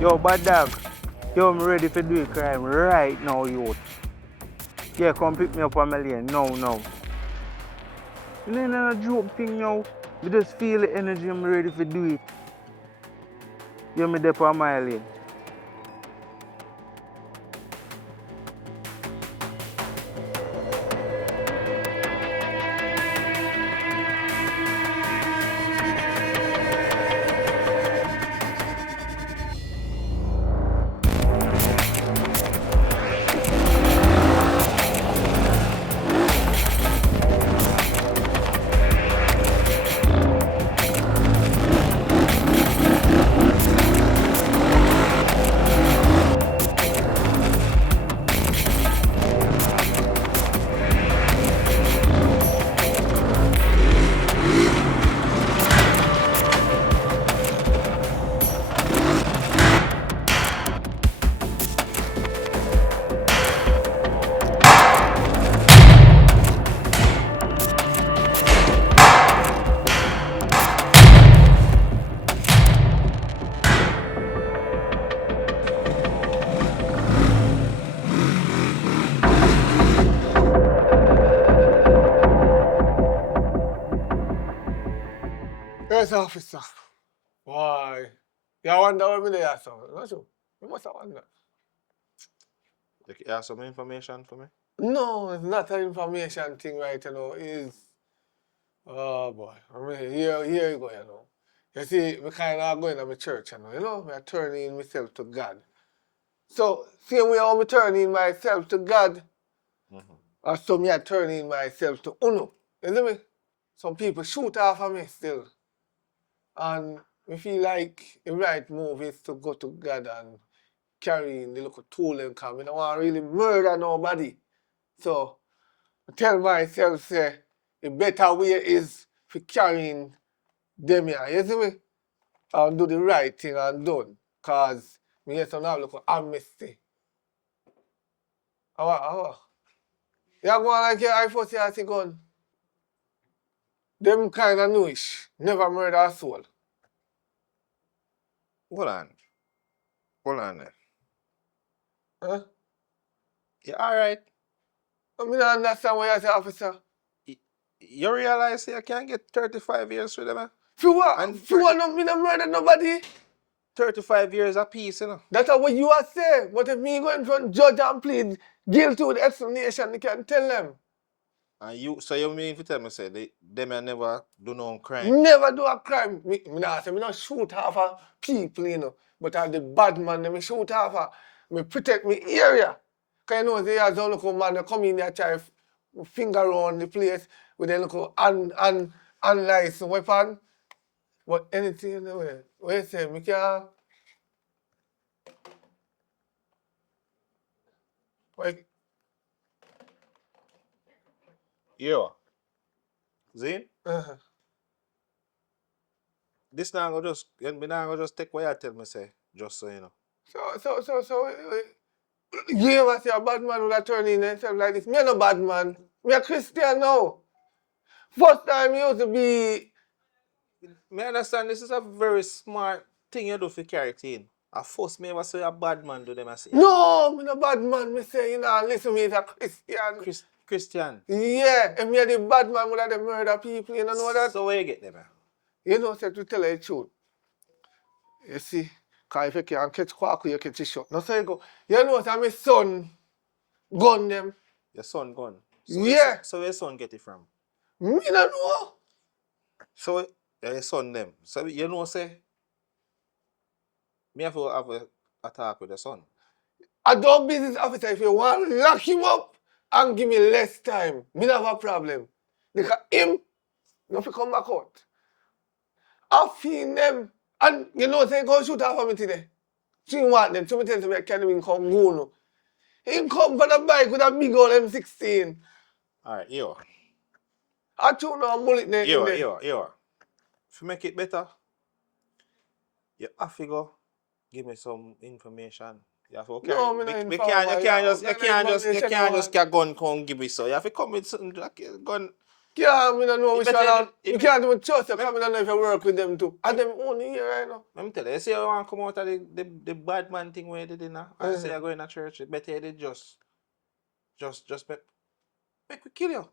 Yo, bad dog. Yo, I'm ready to do a crime right now, youth. Yeah, come pick me up on my lane. No. It ain't a joke thing now. I just feel the energy, I'm ready to do it. Yeah, me there on my lane. Yes, officer. Why? You wonder what me there, so. Not you. You must have wonder. You have some information for me? No, it's not an information thing right now. It's oh boy. I mean here you go, you know. You see, me kinda going to my church, you know, me turning myself to God. So same way how me turning myself to God, or so me turning myself to Uno. You see me? Some people shoot off of me still. And we feel like the right move is to go to God and carry in the little tool and come. I don't want to really murder nobody. So I tell myself, say, the better way is for carrying them here. You see me? And do the right thing and done. Because me get some now look amnesty. How? You go on like your I-40 gun. Them kind of newish. Never murder a soul. Hold on. Hold on there. Huh? You alright? I mean, I understand what you say, officer. You realize you can't get 35 years with them, man? For what? And For what? Me no murder nobody. 35 years apiece, you know? That's what you are saying. But if me go in front judge and plead guilty with explanation, you can tell them. And so you mean to tell me, say, them never do no crime? Never do a crime. Me not say me not shoot half of people, you know. But as the bad man, me shoot half of, me protect me area. Because you know, there's a local man that come in there try finger around the place with a local unlicensed weapon. But anything in the way. What you say, me can't. Like, Yeah. Zane? uh-huh. This now go just, me now go just take what you tell me, say, just so you know. So, you ever see a bad man would have turned in himself like this? Me no bad man. Me a Christian now. First time he used to be. Me understand this is a very smart thing you do for character in. At first, me ever say a bad man do them, I say, No, me no bad man. Me say, you know, listen, me is a Christian. Christian. Yeah, and me a the bad man would have the murder people. You know that? So where you get them, man? You know, say to tell you the truth. You see, because if you can't catch quack, you catch a shot. No, so you go. You know, say my son gun them. Your son gone. Yeah. So your son get it from? Me no know. So your son them. So you know say me have to have a talk with the son. A dog business officer, if you want, lock him up and give me less time. Me not have a problem. Because him, no fi come back out. I feel them. And you know, say, go shoot off of me today. So you want them. So me tell you, I can't even come go no. He come for the bike with a big old M16. Alright, yo. I tune a bullet in there. Yo. To make it better, you have to go give me some information. You have to No, me not you inform can't you. just That information get gun come give me so. You have to come with something like a gun. Yeah, I don't know It which better one. it You can't even trust them. I don't know if you work with them too. And them only here right now. Let me tell you see how you want to come out of the bad man thing where you did now. I say you're going to church, it better you did just make we kill you.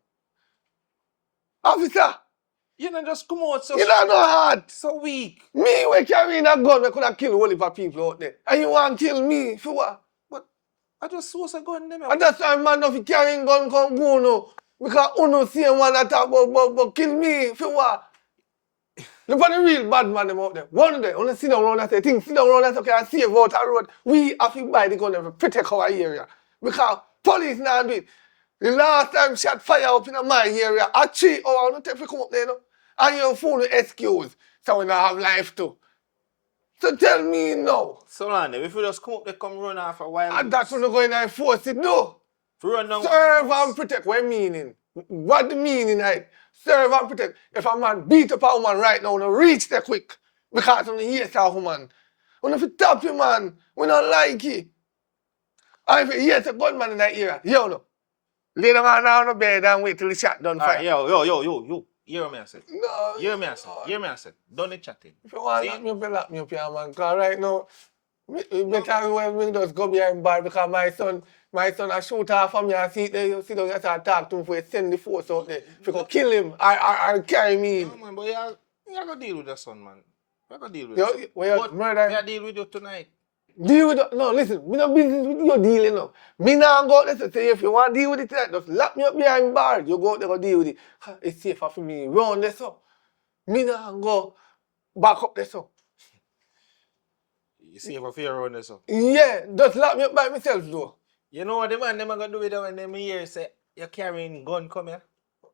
Officer, You don't just come out so you don't know hard. so weak. Me, we carrying a gun, we could have killed a whole heap of people out there. And you want to kill me for what? But I just saw a gun them. And that's why man, if you carrying gun, come go no. Because uno see one that talk about kill me for what? Look for the real bad man them out there. One of them, only sit down around and say things, sit down around and say, okay, I see you out the road. We have to buy the gun and protect our area. Because police now do it. The last time shot fire up in my area, at 3 hours, I don't take to come up there, no? And you're full of excuse, so we don't have life too. So tell me now. So on if you just come up there, come run off a while. And that's when you're going to enforce it, no. Run down. Serve and protect, what meaning? What the meaning, right? Serve and protect. If a man beat up a woman right now, no reach there quick. Because on the hate a woman. When if you tap you, man, we don't like it. And if you hate a gunman in that area, you know. Lay down on the bed and wait till the shot done fire. Alright, yo. Hear me I said. No. Hear me I said. Don't it chatting. If you want to lock me up, yeah, man. Because right now, better when we just go behind bar because my son a shoot off from me and see there, you sit down and start talk to him for send the force out there. If you go kill him, I carry me in. No, man, but you gotta deal with your son, man. You gotta deal with Yo, your son. well, But murder. me I deal with you tonight. Deal with it. No, listen, me no business with your dealing now. Me now go out there to say if you want to deal with it tonight, just lock me up behind bar. You go out there go deal with it. It's safer for me. Round there so. Me now go back up there so. You see if I fear around this. Yeah, just lock me up by myself though. You know what the man them are gonna do with it when them hear say you're carrying gun come here?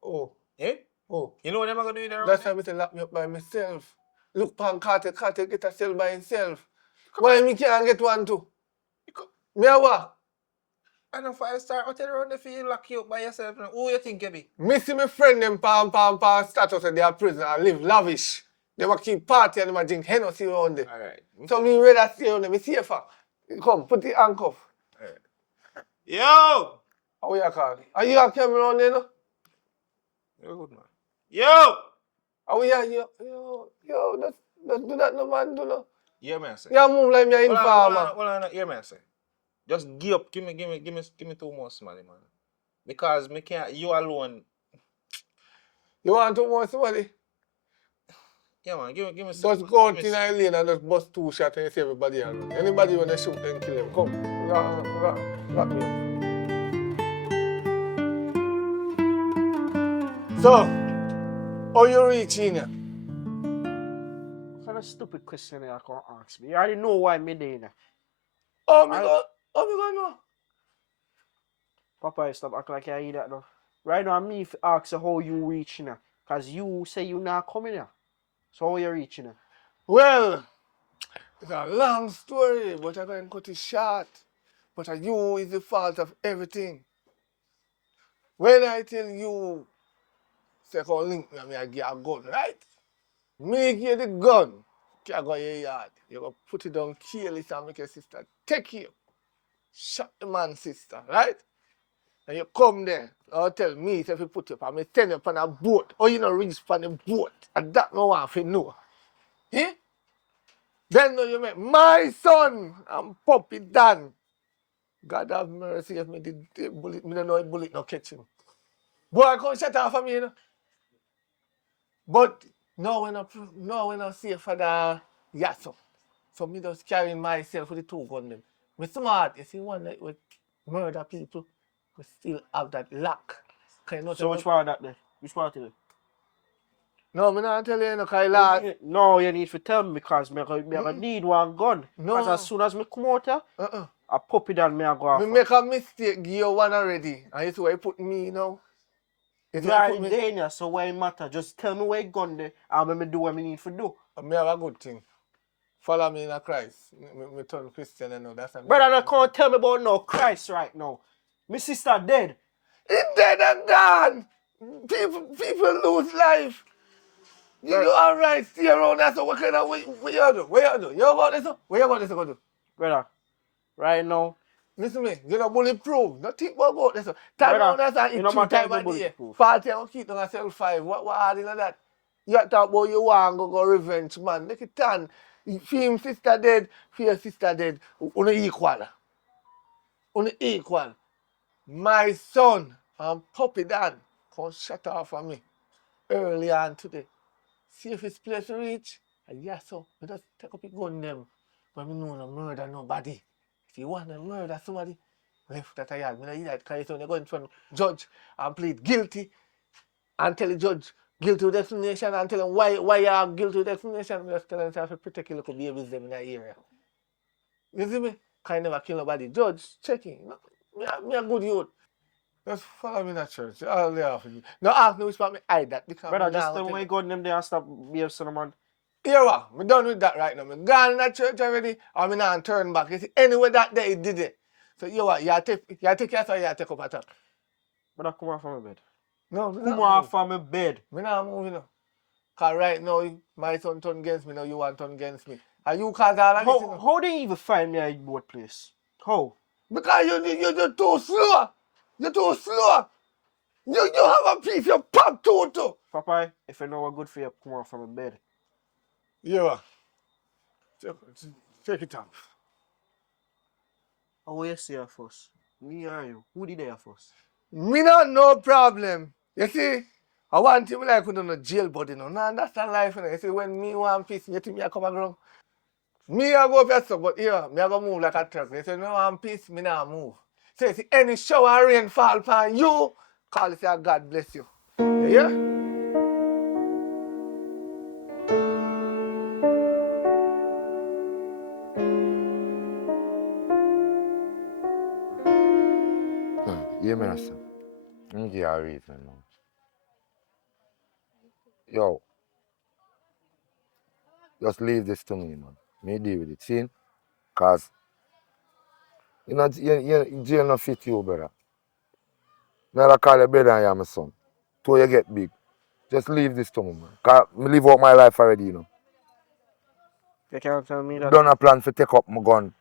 Oh, Eh? oh. You know what them are gonna do with it? That's why I say lock me up by myself. Look pan Carter get a cell by himself. Why me can't get one too? Me a what? And if I start out around the field, lock you up by yourself, now, who you think you be? Me see my friend them pan status and they are prison and live lavish. They will keep party and they will drink Hennessy around there. Alright. So me rather stay on them, me safer. Come, put the handcuff. Yo! How you call? Are you a camera on there no? You're good, man. Yo! How you yo, don't do that no man, do no. Hear me I say. You move like me an informer. Hold on, hear me I say. Just give up, give me 2 months, money, man. Because me can't, you alone. You want to want somebody? Yeah, man, give me Just go out in a lane and just bust 2 shots and you see everybody around. Anybody want to shoot then kill him. Come, lock me up. So, how you reach in here? What kind of stupid question you can ask me? You already know why me there now. Oh, me go know. Papa, you stop acting like you hear that now. Right now, me if ask you how you reaching now. Because you say you not coming here. So how you reaching now? Well, it's a long story, but I'm going to cut it short. But you is the fault of everything. When I tell you, say, come link me, I give you a gun, right? Me give you the gun, you go in your yard. You go put it down careless and make your sister take you. Shot the man's sister, right? And you come there, or tell me if you put you up, and me send you up on a boat, or you don't reach on the boat, and that no one to know. Eh? Then you make my son and puppy Dan. God have mercy if me did the bullet, me don't know if bullet no catch him. Boy, I come shut off of me, you know. But no when I see for the yasso. So me just carrying myself with the 2 gun them. Me smart, you see one that with murder people, we still have that luck. So which one that then? Which one to do? No, me not tell you, no, because No, you need to tell me because me need one gun. No. Because as soon as me come out here, I pop it and me I go off. me make a mistake, give you one already. And you see where you put me now? You see You where are you in put me? danger, so why it matter? Just tell me where you gun there and let me do what I need to do. Me have a good thing. Follow me in a Christ. Me turn Christian and all that. Brother, you can't tell me about no Christ right now. My sister dead. It's dead and gone. People lose life. You do alright, stay around that. So what you do? Where you do? You go this? Where you go this? Go do? Brother, right now, Listen me, you know bulletproof. Don't think about go this. Time Brother, around us and it eat no 3 matter if times you a day. bulletproof. Party and keep on a sell 5. What hard in that? You talk about you want go revenge, man. Make it turn. For him sister dead, for your sister dead. Uno equal. My son and Puppy Dan come shut off on me early on today. See if his place reach. And yes, so we just take up a gun them. But we know no murder nobody. If you want to murder somebody, left that I had. Me not that because they go in front of judge and plead guilty and tell the judge guilty with explanation and tell him why you are guilty with explanation. Just tell them to protect your little babies them in that area. You see me? Can I never kill nobody. Judge, checking. Me a good youth. Just follow me in that church. All they have for you. Now ask me which part me hide that because Brother, me just now tell me tell why you. you got them there and stop being son man. Here what? I'm done with that right now. I'm gone in that church already. I'm not turn back. You see, anyway that day he did it. So you what? You take your ass or you take up attack? Brother, come off from my bed. No, me Come not move. off from my bed. Me not move, you know. Because right now, my son turn against me, now you want turn against me. And you cause all of this, you know. How they even find me at boat place? How? Because you're too slow. You're too slow. You have a piece, you pop too. Papa, if you know what good for you, come off from my bed. Yeah. Take it off. How you see her first? Me or you? Who did there first? Me not no problem. You see, I want him like we don't know jail body no. Nah, that's not life, you know. You see, when me want peace, you think me I come around. Me I go up stuff, but here, me I go move like a truck. You say, no want peace, me not move. So you see, any shower rain fall upon you, call it say God bless you. You hear? Hear me, sir. Let me give you a reason now. Yo, just leave this to me, man. Me deal with it, see? Cause jail no fit you, brother. Me I call you brother and you're my son. Till you get big. Just leave this to me, man. Cause me live out my life already, you know. You can't tell me that. Done a plan for take up my gun.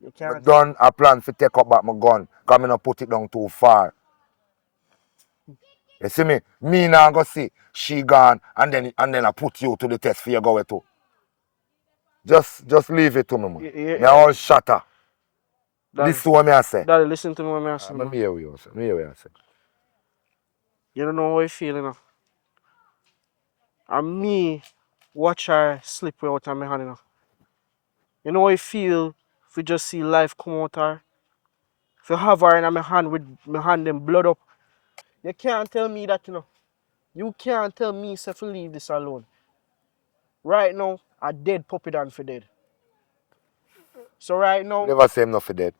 You Me can't. done a plan for take up back my gun. Cause me not put it down too far. You see me? Me now go see she gone and then I put you to the test for you go to. Just leave it to me, man. Me all shatter. Listen to what me I say. Daddy, listen to me what I say. Me hear what you say. Me hear what you say. You don't know how I feel, you know. And me watch her slip out of my hand, you know. You know how I feel if you just see life come out her. If you have her in my hand with my hand them blood up. You can't tell me that, you know. You can't tell me to leave this alone. Right now, a dead puppy than for dead. So right Me now, never say him not for dead.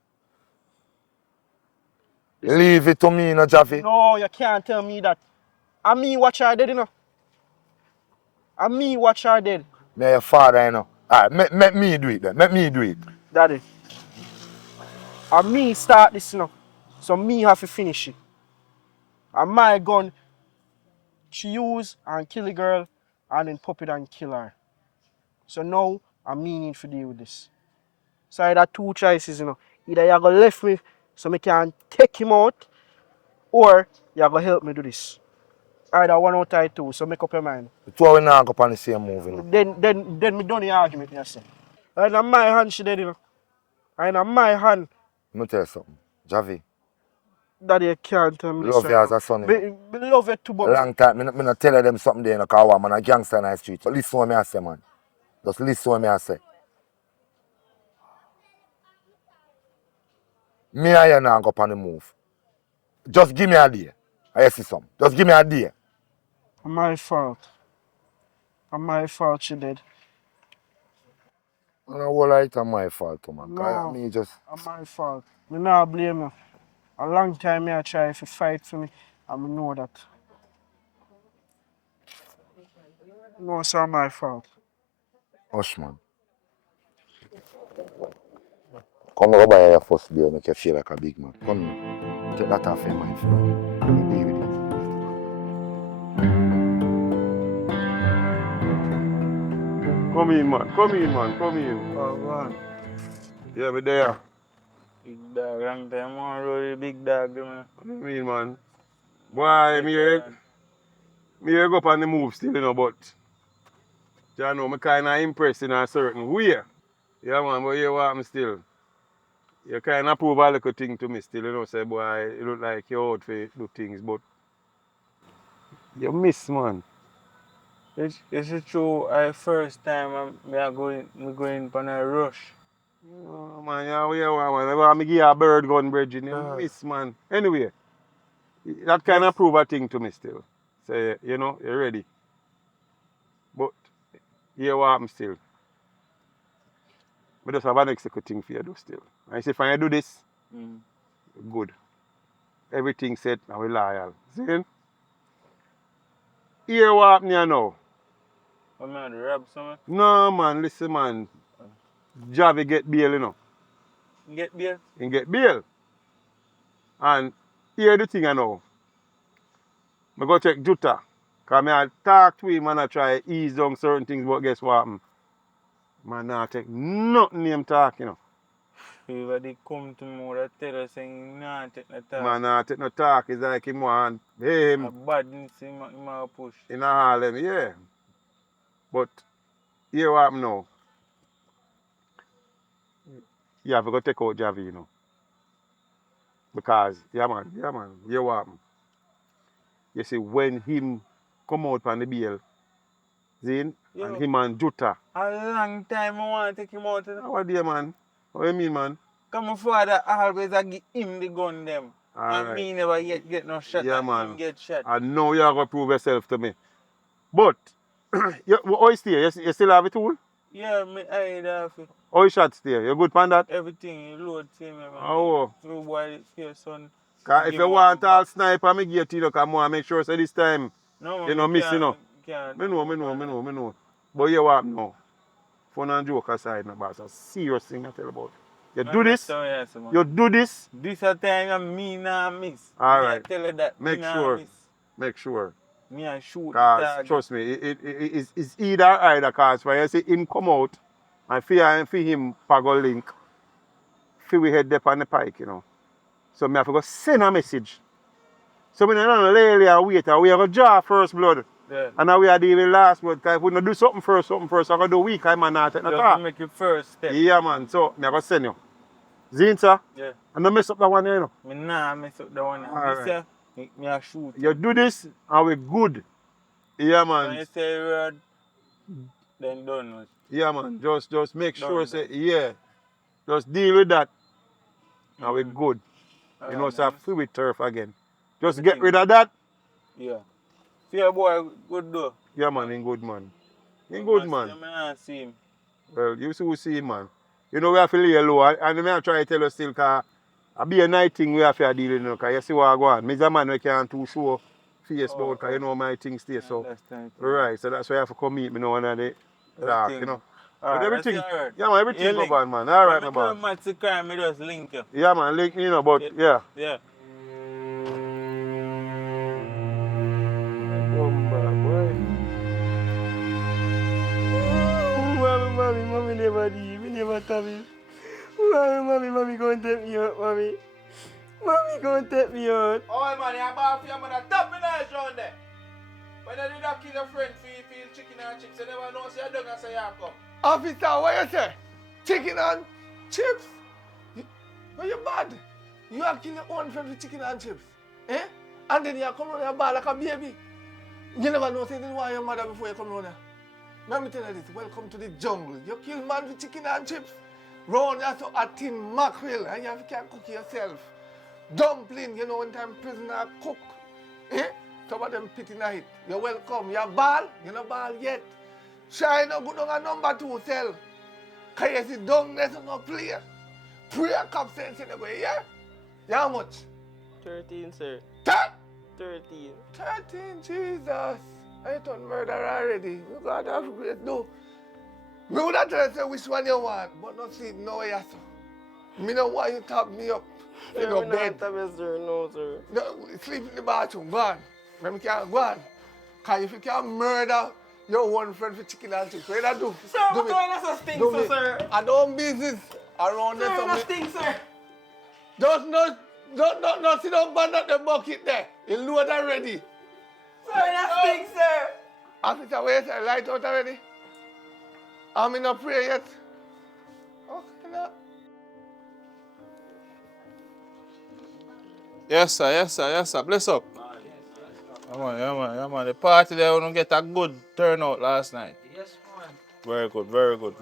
listen. Leave it to me, you know, Jaffy. No, you can't tell me that. I me watch her dead, you know. I me watch her dead. Me your father, you know. Alright, make me do it then. Make me do it. Daddy. I me start this, you know. So me have to finish it. And my gun, she use and kill the girl and then pop it and kill her. So now, I me need to deal with this. So I had two choices, you know. Either you gonna left me so I can take him out, or you gonna help me do this. Either one out of two, so make up your mind. The two of we now go on the same move, you know. Then me done the argument, you say. And in my hand she dead, you know. And in my hand, Let me tell you something. Javi, Daddy, you can't tell me this love right you as now. a son, you know. Me love you too, A but long time, me not tell them something there, you know, because I'm a gangster in the street. So listen to what me I say, man. Just listen to what me I say. Me and you now go on the move. Just give me a day. I see something. Just give me a day. my fault. My fault she dead. And all right, it's my fault, man. No, Me just... my fault. Me not blame you. A long time I try to fight for me, and I know that. No, it's all my fault. Hush, man. Come over buy your first beer, make you feel like a big man. Come here. Take that off your mind, man. Let me deal with it. Come in, man. Come in, man. Come in. Oh, man. Yeah, me there. Big dog, long time on road with big dog, man. What do you mean, man? Boy, me go up on the move still, you know, but you know, me kind of impressed in a certain way. Yeah, man, but you what me still. You kind of prove a little thing to me still, you know, say, boy, you look like you're out for do things, but you miss, man. It's true. I first time me going on a rush. Oh, man, yeah, man. I want me give you a bird gun, bridging. You Dog. miss, man. Anyway, that kind Yes. of prove a thing to me still. Say, you know, you're ready. But, here what happen still. I just have an executive thing for you do still. I say, if I do this, Mm. good. Everything set, and we loyal. See? Here what happen here now. What man, the rob someone? No, man, listen, man. Javi get bail, you know. Get beer? He get bail. And here the thing I know. I go check Jutta. Because I talk to him and I try ease down certain things, but guess what happened? Man, not take nothing him talk, you know. Everybody come to me with a tell us saying, nah, take no talk. Man, not take no talk. It's like him want him A badness him a push. in a Harlem, yeah. But here what happen now. You have to go take out Javi, you know. Because, yeah man, here what happen. You see, when him come out on the bail, see, Yo. and him and Jutta. A long time I want to take him out. What day, man? What you mean, man? Because my father always a give him the gun them. And Alright. me never yet get no shot. Yeah, and man. him get shot. And now you're going to prove yourself to me. But, how you stay? You still have it tool? Yeah, me I have it. How you shot stay? You good on that? Everything, you load same, man. Oh. Through boy, your son. Cause if give you one want all box. sniper, me give it to you, because I want to make sure so this time, No, man, you know, me miss, you know. can't Me know. But you what now? Fun and joke aside, no, but it's a serious thing I tell you about. You do this, you do this. This a time me nah miss. Alright. Me tell you that Make me nah sure. miss. Make sure. Me a shoot the Because, target. trust me, it's either or either. Because when you see him come out, and for him pago link, for we head up on the pike, you know. So I have to go send a message. So we don't lay and wait, and we have to draw first blood. Yeah. And now we are dealing last blood. Because if we don't do something first, I'm going to do weak, I'm not take no Just talk. make your first step. Yeah, man. So I go send you. Zin, sir? Yeah. And don't mess up that one, you know. Me nah mess up that one. Alright. Me a shoot. You do this, and we good. Yeah, When you man. say word, then done with. Yeah, man. Just make sure, Done, say, yeah. Just deal with that. And we Mhm. good. You know, so I man. free with turf again. Just Everything. get rid of that. Yeah. Fear boy, good though. Yeah, man, in good, man. In But good, man. still, me nah see him. Well, you see who see him, man. You know, we have to lay low. And I try to tell you still, because I be a night thing we have to deal with, you know, because you see what I go on. Me's a man we can't too show face about, because you know my things stay, so. Understand. Right, so that's why I have to come meet me now and they talk, you know. But Alright, everything, that's alright. yeah, man, everything You go link. on, man. All right, When my me boss. do match the crime, me just link you. Yeah, man, link, you know, but yeah. Yeah. Mommy never leave. We never tell me. Mommy gonna take me out, mommy. Mommy gonna take me out. Oh man, you're about for your mother top in the round there. When you did that kill your friend for chicken and chips, you never know say you done and say you come. Officer, what you say? Chicken and chips? Are you bad? You are killing your own friend with chicken and chips. Eh? And then you come around your bar like a baby. You never know say you didn't want your mother before you come around here. Let me tell you this, welcome to the jungle. You kill man with chicken and chips. Round you so a tin mackerel and you can cook yourself. Dumpling, you know, one time prisoner cook. Eh? Some of them pit in a hit. You're welcome. You're ball, you're not ball yet. Try not go down a number 2 cell. Cause you see down there so no play. Pray a cop sense in the way, yeah? Yeah, how much? 13, sir. 13. 13, Jesus. I done murder already. You got that great do. Me would have told you which one you want, but not sleep no way, so. Me no want you top me up in Sir, your me bed. not have a sir, no, sir. No, sleep in the bathroom, go on. Let me can't go on. Cause if you can murder your one friend for chicken and chips, what you do? Sir, Do I'm me. going to stink, Do me. sir. I don't business around there. Sir, So I'm me, stink, sir. Just not sit down band at the bucket there. You load already. Sorry, not speak, sir. Officer, wait, light out already. I'm in a prayer yet. Okay, now. Yes, sir, yes, sir, yes, sir. Bless up. Yeah, man, yeah, man, yeah, man. The party there, we don't get a good turnout last night. Yes, man. Very good, very good.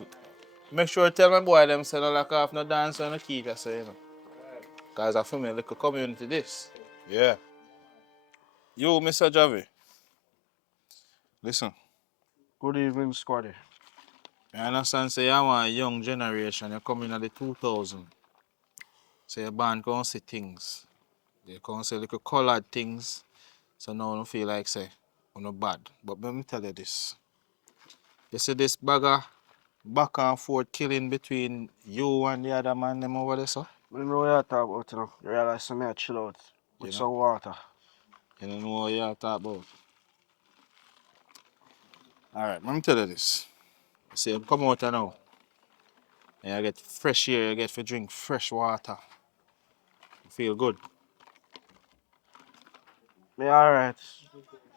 Make sure you tell my boy them say no lack off no dance and no keep you say, you know. Cause I feel me like a community this. Yeah. You, Mr. Javi. Listen. Good evening, squaddy. I understand say you want a young generation, you come in at the 2000. So your band can see things. They can see little colored things. So now I don't feel like say you're not bad. But let me tell you this. You see this bagger back and forth killing between you and the other man them over there, so? I don't know what you're talking about, you know. You realize some may chill out with You know? some water. You don't know what you're talking about. Alright, let me tell you this. You see, you come out here now. And you get fresh air, you get to drink fresh water. You feel good. Me alright.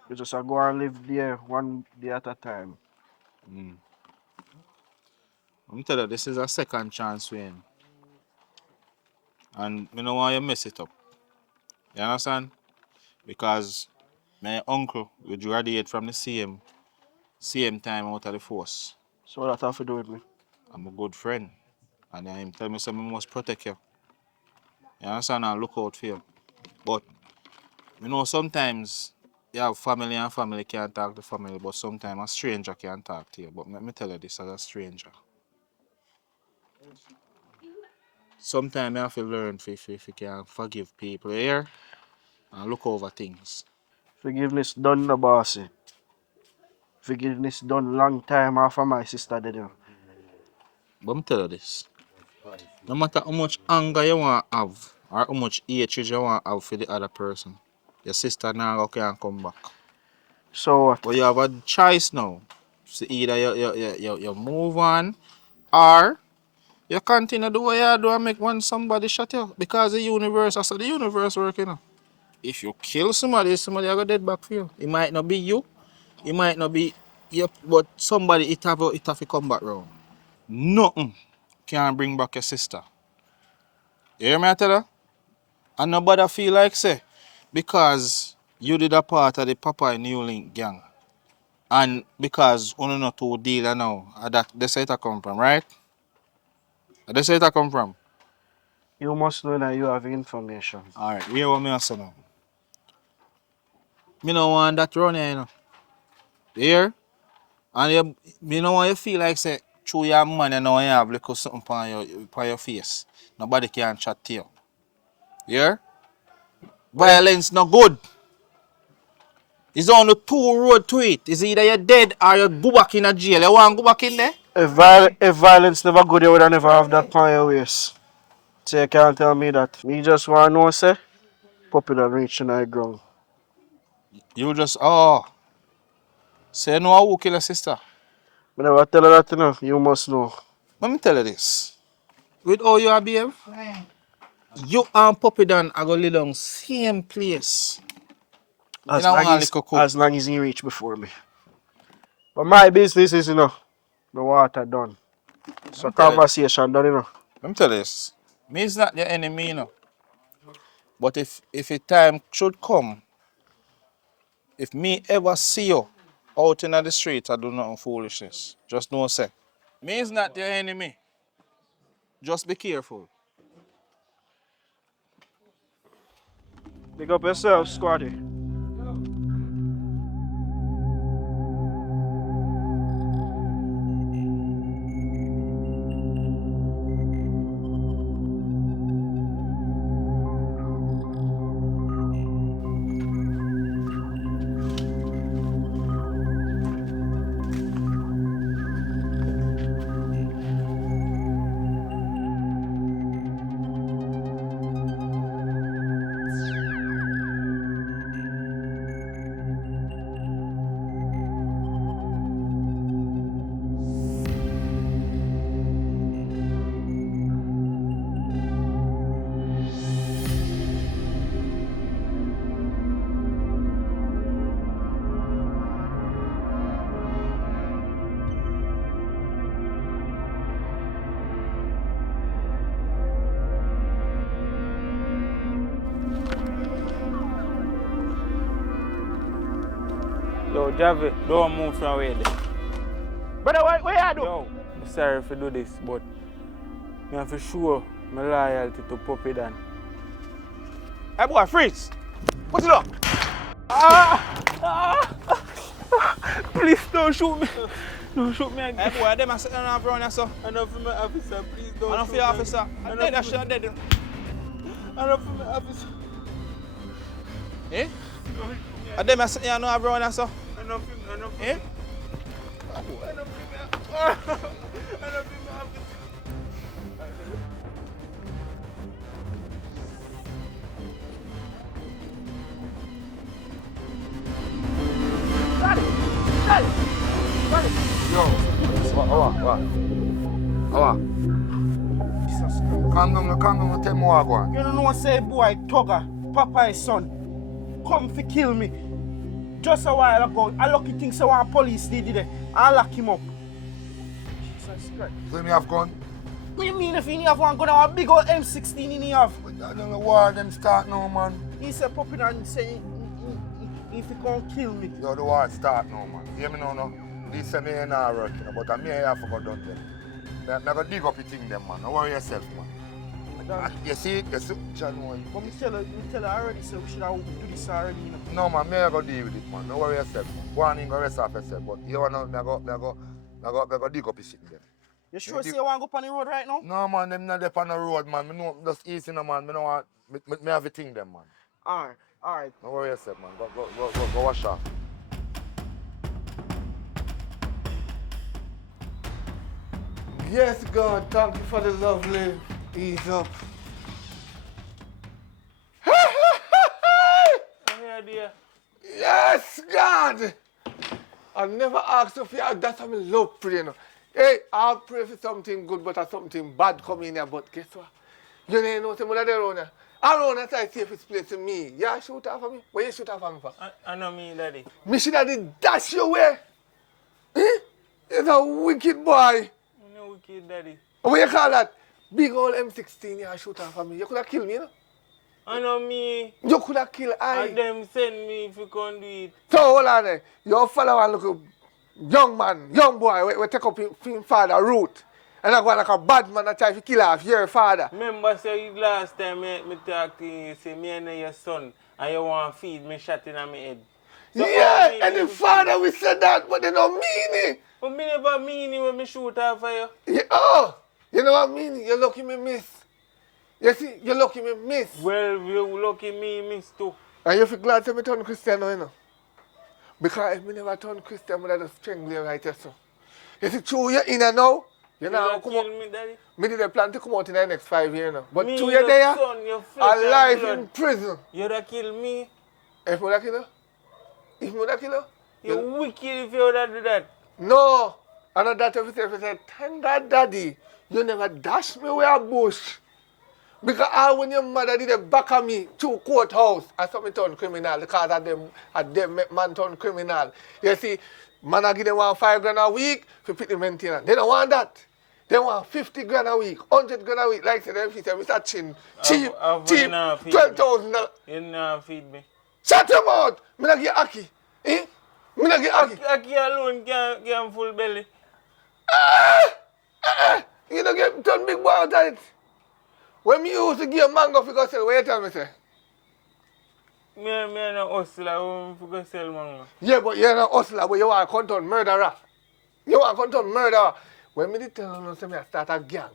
You just go and live there one day at a time. Let me tell you, this is a second chance win. And you don't want you mess it up. You understand? Because my uncle would graduate from the same time out of the force. So what that have to do with me? I'm a good friend. And him tell me something must protect you. You understand? And look out for you. But you know, sometimes you have family and family can't talk to family, but sometimes a stranger can talk to you. But let me tell you this as a stranger. Sometimes you have to learn if you can forgive people here and look over things. Forgiveness done, the bossy. Forgiveness done long time after my sister did it. But me tell you this. No matter how much anger you want to have or how much hatred you want to have for the other person, your sister now can come back. So what? But you have a choice now. So either you move on or you continue to do what you do and make one somebody shut you. Because the universe, I said the universe working. You know. If you kill somebody will go dead back for you. It might not be you, it might not be you, but somebody it have to come back round. Nothing can bring back your sister. You hear me I tell you? And nobody feel like say, because you did a part of the Papa and New Link gang. And because one not two dealer now, that's where it come from, right? That's where it come from. You must know that you have information. Alright, hear what me say now. Me no want that run here, you know. You hear? And me no want you feel like say, through your man you know you have little something on your face. Nobody can chat to you. You hear? Violence no good. It's only two road to it. It's either you're dead or you go back in a jail. You want to go back in there? If violence never good, you would have never have that on your waist. So you can't tell me that. Me just want to know, say, puppy done reach in the ground. You just, oh. Say you know who kill your sister. I never tell her that, you know. You must know. Let me tell you this. With all you behave, you and Puppy Dan are going to live down same place. As In a long one as, little cook. as long as he reach before me. But my business is, you know, the water done. So conversation done, you know. Let me tell you this. Me is not your enemy, you know. But if a time should come, if me ever see you out in the street, I do nothing foolishness. Just know, say, me is not your enemy. Just be careful. Big up yourself, squaddy. Yo, Javi, don't move from where there. Brother, what you do? Yo, I'm sorry for do this, but I have to show my loyalty to Puppy Dan. Hey boy, freeze! Put it up! Please don't shoot me. Don't shoot me again. Hey boy, them are sitting around here, so. I know for my officer, please don't I don't shoot feel me. officer. I dead, I should dead. I know for my officer. Eh? I them are sitting here now, everyone, so. I know for my officer. Eh? I know for my officer. Yo, what? Calm down, tell me what go on. You don't know say boy Tugger, Papa's son, come to kill me. Just a while ago, I lucky think so one police did it. I lock him up. Jesus Christ. So me have gun? What do you mean if you have one gun, a big old M16 in you have? I don't know why them start now, man. He said Puppy and say if he can't kill me. Yo, the war start now, man. Hear me now, no? These say me ain't not working, but I'm here for go done them. I'm gonna dig up the thing, them, man. Don't worry yourself, man. You see, John, man. But me tell her already, so we should have do this already, you know. No, man, me I go deal with it, man. Don't worry yourself, man. Go on in, go rest off yourself. But you wanna, me I go dig up the shit, them. You sure say you want to go on the road right now? No, man, them not there on the road, man. Me know, just easy, no, man. Me know want, me have a thing, them, man. Alright. Don't worry yourself, man. Go wash off. Yes, God, thank you for the lovely ease up. Yes, God! I never asked if you that's how I love prayer. You know. Hey, I'll pray for something good, but something bad come in here. But guess what? You know somebody there around here. Around here, I see if it's place to me. Yeah, shoot off for me. Where you shoot off for me for? I know me, daddy. Me should have did dash your way. Eh? You're a wicked boy. I know wicked, daddy. What you call that? Big old M16, yeah, shoot off for me. You could have killed me, you know? I know me. You could have killed I. And them send me if you can't do it. So hold on there. Your fellow and look young man, young boy, we take up his father route. And I go like a bad man that try to kill off your father. Remember say last time me talk to you, you say me and your son and you want to feed me shot in my head. So yeah, and the father we said that, but they don't mean it. But me never mean it when me shoot off for you. Yeah, oh, you know what I mean? You're lucky me miss. You see, you're lucky me miss. Well, you lucky me miss too. And you feel glad to me turn Christian now, you know? Because if me never turn Christian, I just strangle you right here, so. You see, true, you're in and now. You know, come kill out. me, daddy. Me did a plan to come out in the next 5 years now. But Me, true, your you're there, son, your flesh and alive blood. in prison. You'd have killed me. If me would kill you? If me would kill you? You're wicked if you would have do that. No. And that if you say, thank God, daddy, you never dash me with a bush. Because when your mother did the back of me to courthouse, I saw me turn criminal because of them make man turn criminal. You see, man I give them $5 grand a week for put the maintenance. They don't want that. They want 50 grand a week, 100 grand a week. Like I said, Mr. Chin, cheap, $12,000. You know feed me. Shut your mouth! Me not get Aki. Eh? Me not get Aki. Aki alone can't full belly. You don't get turn big boy out of it. When me used to give mango for go sell, what you tell me say? Me no hustler, I go sell mango. Yeah, but you're not hustler, but you want to count on murderer. You want to count on murderer. When me did tell you, say me I start a gang,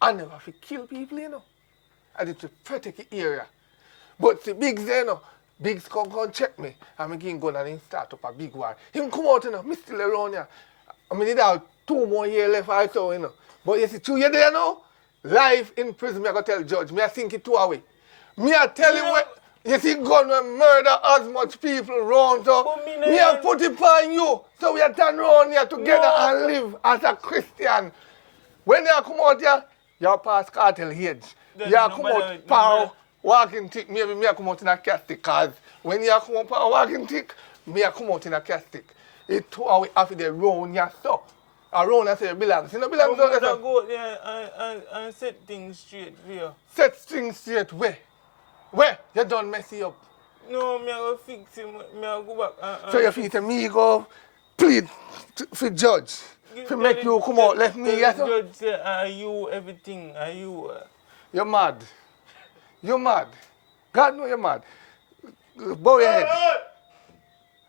I never fi kill people, you know. I did to protect the area. But see, Biggs there, you know, Biggs come check me, and me give him gun and him start up a big war. Him come out, you know, me still around here. I mean, need have 2 more years left also, you know. But you see, 2 years there now, life in prison, me I go tell judge, me I think it 2 away. Me I tell him when, you see, gun will murder as much people around, so me I put it on you, so we are turn around here together and live as a Christian. When you come out here, you pass cartel age. You come out power, walking tick, maybe me I come out in a castic, cause when you come out power walking tick, me I come out in a castic. It's 2 away after they round here, so. Around and say you belong. You know belong to go there and set things straight for you. Set things straight where? Where? You done messy up. No, me I go fix him. Me I go back So you feel me go plead for judge. For make you come out, let me, yes, sir. Judge say, are you everything? Are you? You're mad. You're mad. God know you're mad. Bow your head.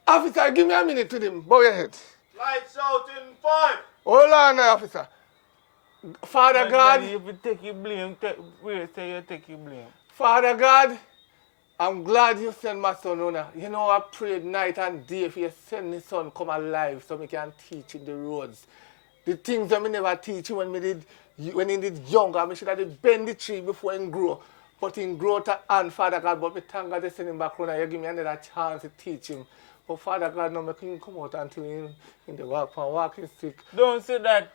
Officer, give me a minute to them. Bow your head. Lights out in 5. Hold on now, officer. Father My God, daddy, if you take your blame, wait say you take your blame. Father God, I'm glad you sent my son on. You know, I prayed night and day for you send my son come alive so me can teach in the roads. The things that me never teach him when he did younger, I should have bend the tree before he grow. But he grow to hand, Father God, but me thank God they send him back home and you give me another chance to teach him. But Father God, no make him come out until he in the walking stick. Don't say that.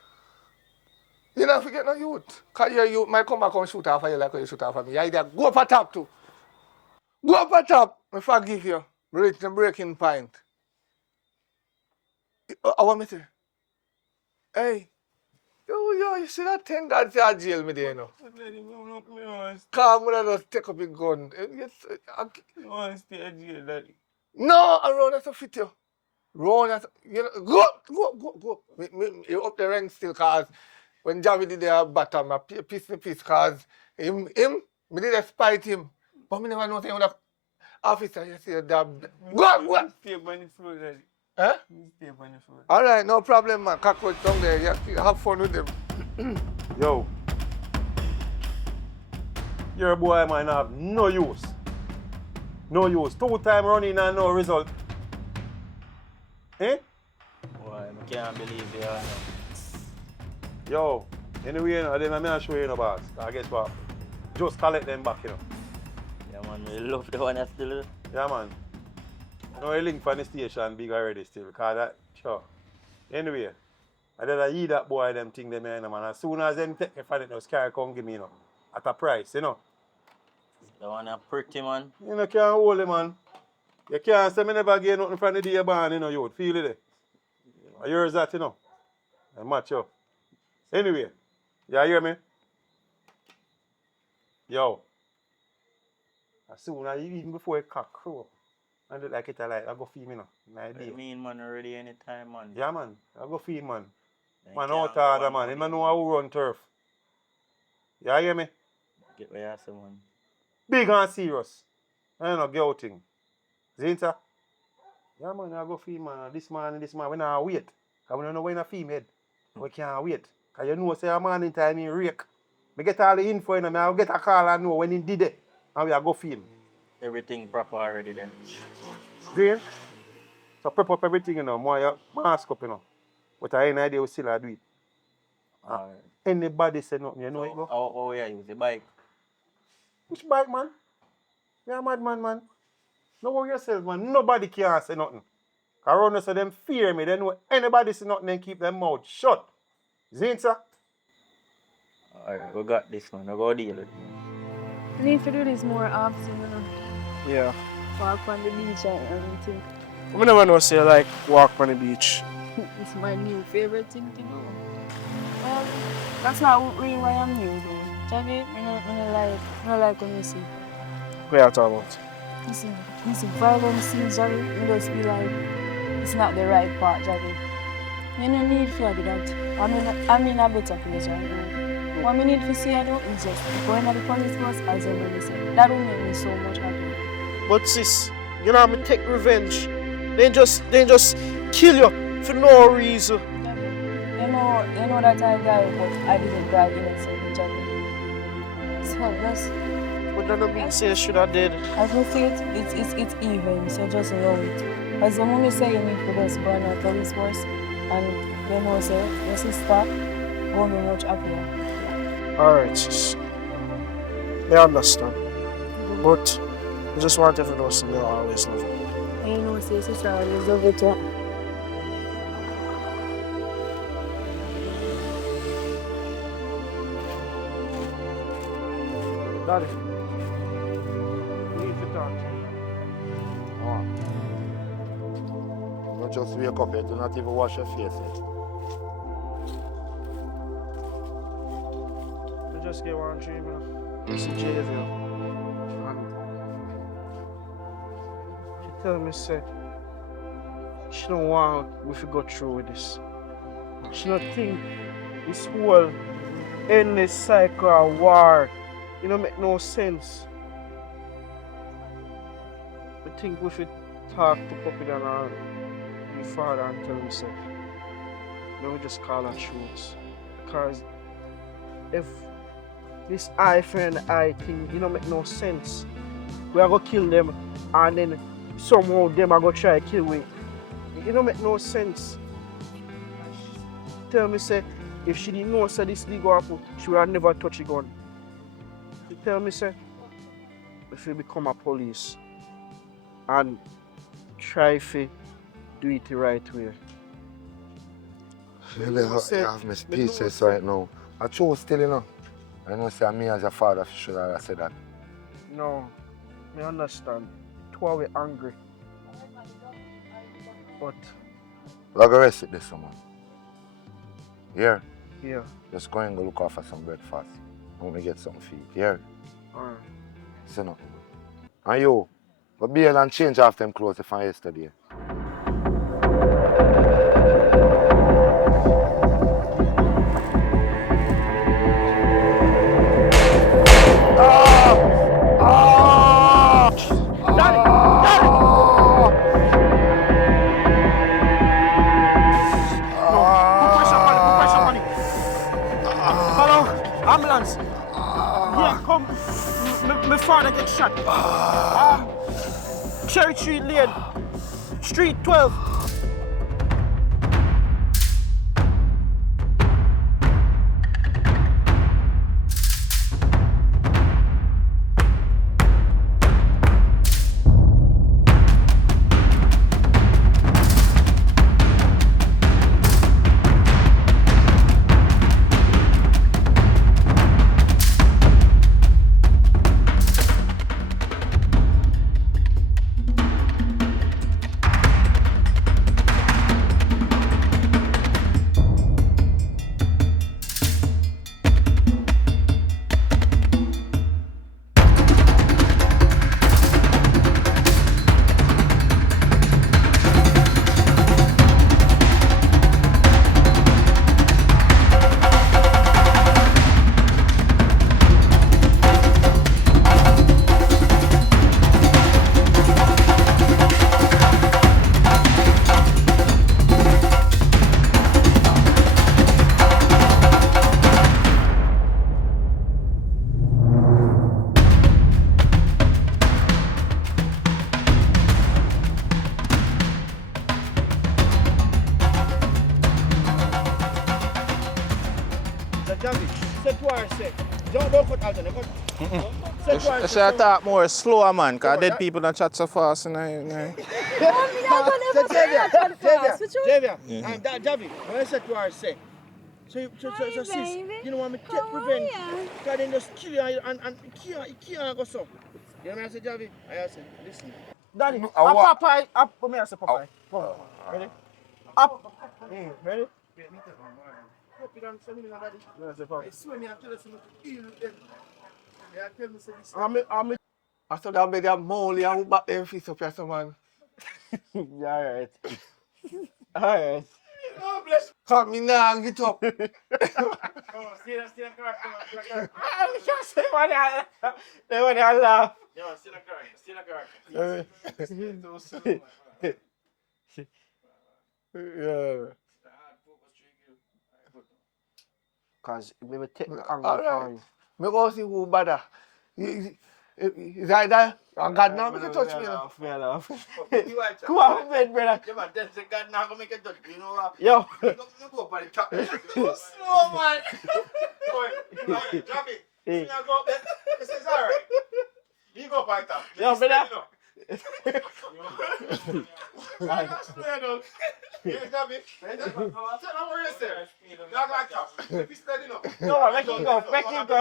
You don't forget no youth. Because your youth might come back and shoot off of you like you shoot off of me. You either go up a top too. Go up a top. I forgive you. Reach the breaking point. I want me to. Hey. Yo, you see that thing that's in jail me there, you know? Come on, just take up your gun. Yes, I want to stay at jail, daddy. no, around us to fit you. Round us, you know, go. You up the rank still, cause when Javi did the bottom, I piece cause him, me did a spite him. But me never know saying that officer, you see that. Go. Stay on the floor, daddy. Huh? Stay on the floor. All right, no problem, man. Cockroach down there. You have fun with them. Yo. Your boy man have no use. No use. 2 times running and no result. Eh? Boy, I can't believe you. Yo. Anyway, you know, then I'm show you, boss. I guess what? Just collect them back, you know. Yeah, man, we love the one that's still. Yeah, man. No link for the station big already still. Because that, sure. Anyway, I did eat that boy them thing them, you know, man. As soon as them take me from it, those carry come give me, you know. At a price, you know. The one that's pretty, man. You know, can't hold it, man. You can't say me never get nothing from the day you're born, you know, you feel it. Yeah. Yours that, you know. I match up. Anyway, you hear me? Yo. As soon as even before it cock crow, I do like it I go feed me, you know. What do you mean, man, already anytime, man? Yeah, man. I go feed, man. I Man, can't out go order, on man. money, He man know how to run turf. You hear me? Get where you say, man. Big and serious. I don't know, get out thing. Zinta? Yeah, man, I go feed, man. This man, we not wait. Because we don't know when a feed head. We can't wait. Because you know, say a man in time he rake. Me get all the info, you know, I get a call and know when he did it. And we are go feed him. Everything proper already then. Green? So prep up everything, you know, more you mask up, you know. But I ain't idea we still do it. Alright. Anybody say nothing, you know it go? How you use the bike? Which bike, man? You're a madman, man. No worry yourself, man. Nobody can say nothing. Around us, so them fear me. They know anybody say nothing, then keep their mouth shut. Zinsa? Alright, we got this, man. We go deal with it. We need to do this more often, you know. Yeah. Walk on the beach and everything. I never know say like walk on the beach. It's my new favorite thing to do. Well, that's not really why I'm new though. Javi, I don't like when you see. What are you talking about? Listen, violence scenes, Javi, you just be like, it's not the right part, Javi. You don't need to do that. I'm in a better place right now. What I need to see I do is just going at the police force as everybody said. That will make me so much happier. But sis, you know I'm gonna take revenge. They just kill you for no reason. You know that I died, but I didn't die innocent, Javi. So just But that don't mean say you should have dead. as we see it's even, so just allow it. As the moment say you need to just go on a police force and you know say your sister won't be much happier. Alright, sis. I understand. But I just want you to know something I always love you. And you know say sister always love it too. Daddy. We need to talk. You just wake up yet, do not even wash your face yet. I just get one dream, you know. You see JV. And tell me, say, she don't want we to go through with this. She don't think this whole endless cycle of war, it don't make no sense. I think we should talk to Puppy and our father and tell him, say, we just call her truths. Because if this eye for an eye thing, it don't make no sense. We are gonna kill them and then somehow them are gonna try to kill we. It don't make no sense. Tell me, say, if she didn't know say this legal happen, she would have never touch a gun. She tell me, say, if you become a police and try to do it the right way. Really, you have me speechless right now. I chose still, you know. I know, say, me as a father should have said that. No, I understand. Two are we angry. But We're going to rest it this summer. Here, yeah, just go and go look out for some breakfast. Let me get some feed. Here, alright. see no. And you, go bail and change off them clothes from yesterday. Ambulance! Yeah, come. My father get shot. Cherry Street Lane, Street 12. I should talk more slower, man, because dead people don't chat so fast. Javier, Javi, when I said to her, say, so sis, you know what, me take revenge, because then just kill you and you can't go so. You know what I say, Javi? I say, listen. Daddy, Popeye, up, come here, say Popeye. Come, ready? Up. Ready? I saw that bed of molly and back them fist up here, so man. Yeah, alright. Alright. Come me now and get up. Still correct. I can't say what I laugh. Yeah, still correct. Yeah. Cause we will take the angle All right. from you. Me go see who bother. Is either and God now make you touch me. Fair enough. Come on, bed, brother. Yeah, man, that's the God now gonna make it touch you know what? Yo. Go up on the top. Too slow, man. Drop it. See now go up there. This is alright. You go up on top. Yo, brother. No, man, make him go. Make him go.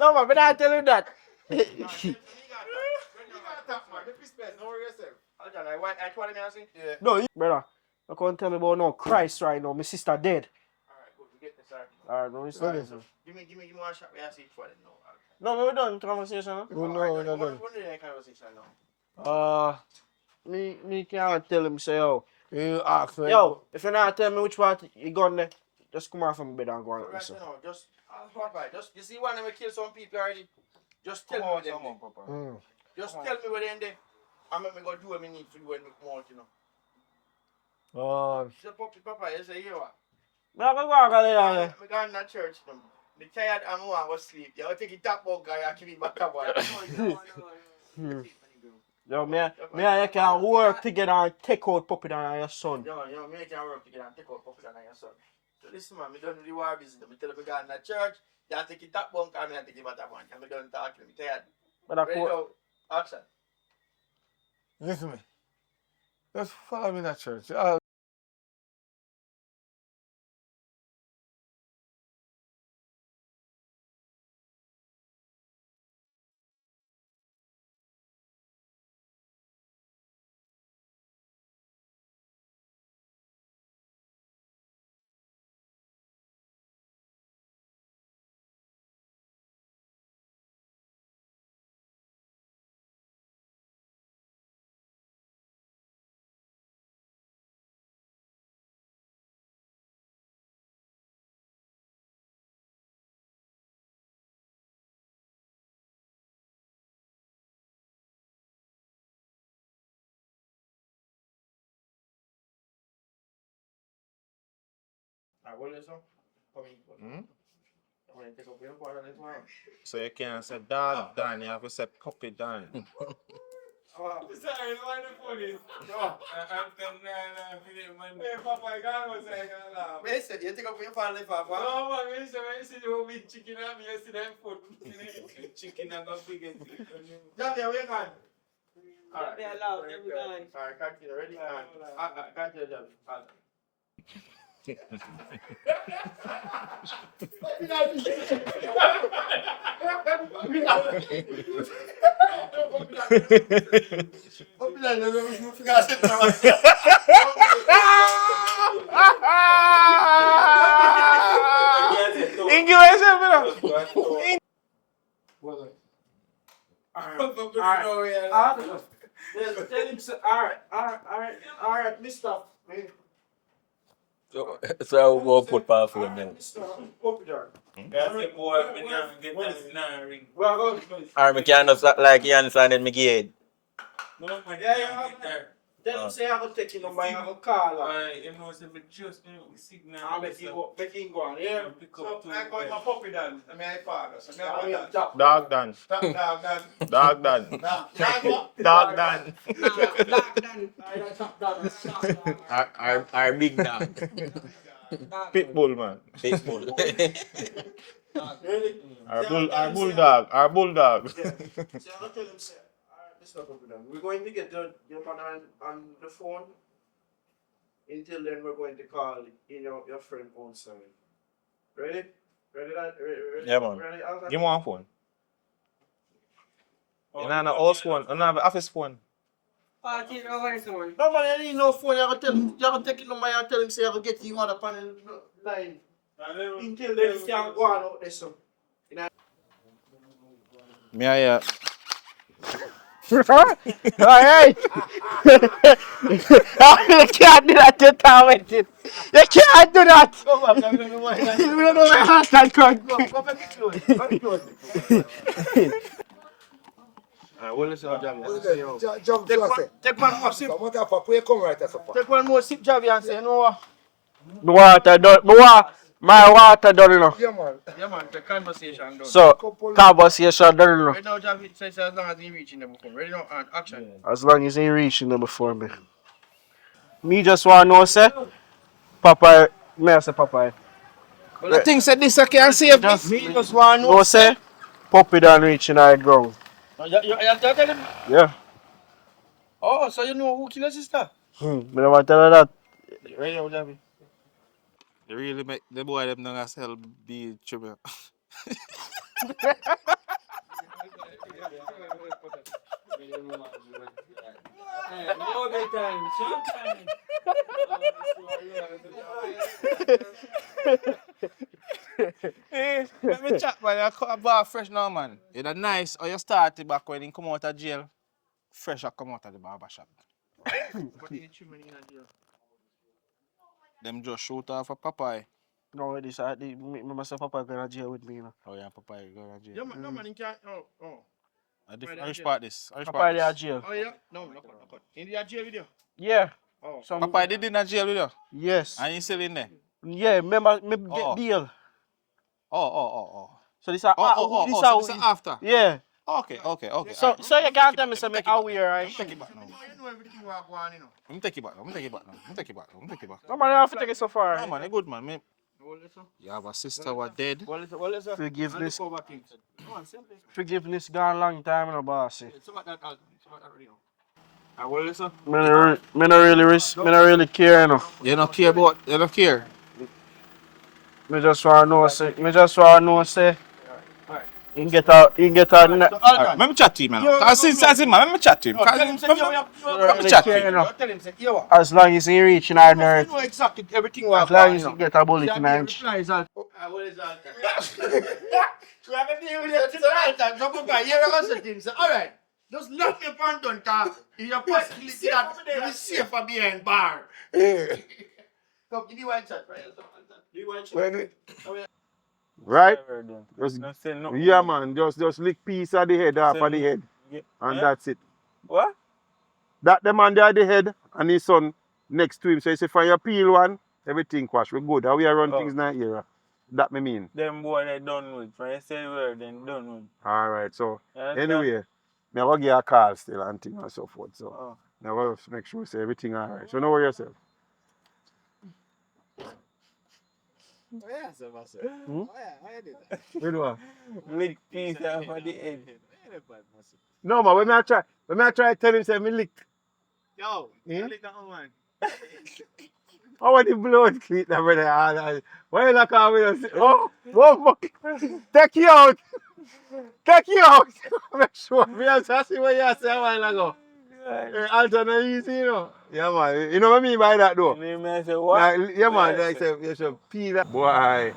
No, man, but I tell you that. No, brother, you can't tell me about no Christ right now. My sister dead. Alright, good. We get this, alright, no, it's not. Give me one shot. I see it for it now. No, we're done conversation. No, we're not done. We're doing a conversation now. Me can't tell him say yo. You ask me. Yo, if you're not telling me which part you gone there, just come out from bed and go and listen. Just you see one of them kill some people already. Just tell me where them there. Just tell me where they there. And make me go do what I need to do when I come out, you know. Say puppy papa, you say you what? Me I go there. Me go in that church them. Me tired and me want to go sleep. You take it top out guy and keep it back up. Yo, me and you can work together and take out puppy down on your son. Yo, me and you can work together and take out puppy down on your son. So listen man, me done do the war business. Me tell you me go in that church, you take it top bunk and me take it back up one. And me done talking, me tired. But I cool. Action. Listen me. Just follow me in that church. I will listen. Come in. Come in, take up your part of this one. So you can't say dog down, you have to say puppy down. Sorry, why the phone is? I'm coming man. Hey, Papa, I can't go say I can't laugh. Me said, you take up your part of Papa. No, man, when you see you with chicken and me, you see them food. Chicken and go big and Jump here, where you going? Alright. Be allowed, every guy. Alright, continue, ready? Continue, Jump. Incubation, bro. Alright, mister. So I will go put power for them. Or me can't just like you understand in my head. Then say I go take your number and I go call her. You know, so we just signal. I'll make him go on, yeah? So I call my puppy then. I mean, I father. So Dog done. Dog done. Dog done. Our big dog. Pitbull, man. Pitbull. Our bulldog. Our bulldog. See, I'm gonna tell him, say, Mr. Puppy, we're going to get your man on the phone. Until then, we're going to call your friend on side. Ready? Ready? Yeah, man. Ready? Give me one phone. You don't have an house phone. You don't have an office phone. Take over this one. No, man, you need no phone. You're going to take it number and tell him, say, you're going to get him on the panel line. Until then, you can't go on out there, so. Me I hear. Alright! You can't do that, you're talented. You can't do that! You don't know my heart and crunch. Go back to close. Alright, well, listen, Javi. Take one more sip. Take one more sip, Javi, and say, you know what? My water done now. Yeah, man. Yeah, man, the conversation done. So, Conversation done now. Right now, Javi says as long as he reaching them before. Ready now, and action. As long as he reaching them before me. Me just want to know, say, Papa, me I say Papa. well, the thing said this I can't save me. Me just want to know, say, Puppy done reaching our ground. You tell him? Yeah. Oh, so you know who killed your sister? Me don't want to tell her that. Ready now, Javi. They really make the boy them not sell be trouble. Hey, let me chat, man. I cut a bar fresh now, man. You're nice, or you started back when you come out of jail. fresh I come out of the barber shop. Them just shoot off a Popeye. No, this me myself Papa gonna jail with me, you know. Oh yeah, Popeye go to jail. Yeah, no man, he can't. Oh. Irish part this. Papa they are jail. Oh, yeah? No, no cut. In the jail video? Yeah. Oh. Some, Popeye did in a jail with you? yes. And you still in there? Yeah, remember me get Oh. deal. Oh. So this So this is after. yeah. Okay. So you can't tell me say make a weird, right? Take it back now. You know everything what go on, you know. Let me take it back now. No man, you have to take it so far. No man, you good man. You have a sister who dead. Forgiveness. Forgiveness gone long time, you know, bossy. Me no really care, you know. You don't care. Me just wanna know say you can get a Alright, let me chat to him, man. Cause since man, let me chat to him. Let me chat to him. Tell him, say, yo, as long as he reaching our you nerve. know exactly everything As what go long on, as you he know. get a bullet in his Reply is all. What is that? We have a deal with it tonight, and some guy here are going to say, alright, just lock me up and done, cause if you possibility that you will safer behind bar. Come, give me one shot, right? Right? Just, Just say no. yeah, man. Just lick piece of the head off of the head, and that's it. What? That the man there at the head and his son next to him. So you say, for your peel one, everything quash. We good. How we are run things in that era. That me mean. Them boy they done with. When you say word, then done with. All right. So Yeah, anyway, me I go give a call still and things and so forth. So Oh. now I go make sure say everything all right. So don't worry yourself. You know what? Lick piece off of the head. No man, when I try tell him say me lick. Yo, Eh? lick that one. How are the blood clean that brother? Why you not come with us? Oh, fuck. Take you out. Make sure. Me just see what you say a while ago. Alter no easy, you know. Yeah, man. You know what I mean by that, though? And then I say, what? Like, yeah, man. Like, say, you should peel that. Boy.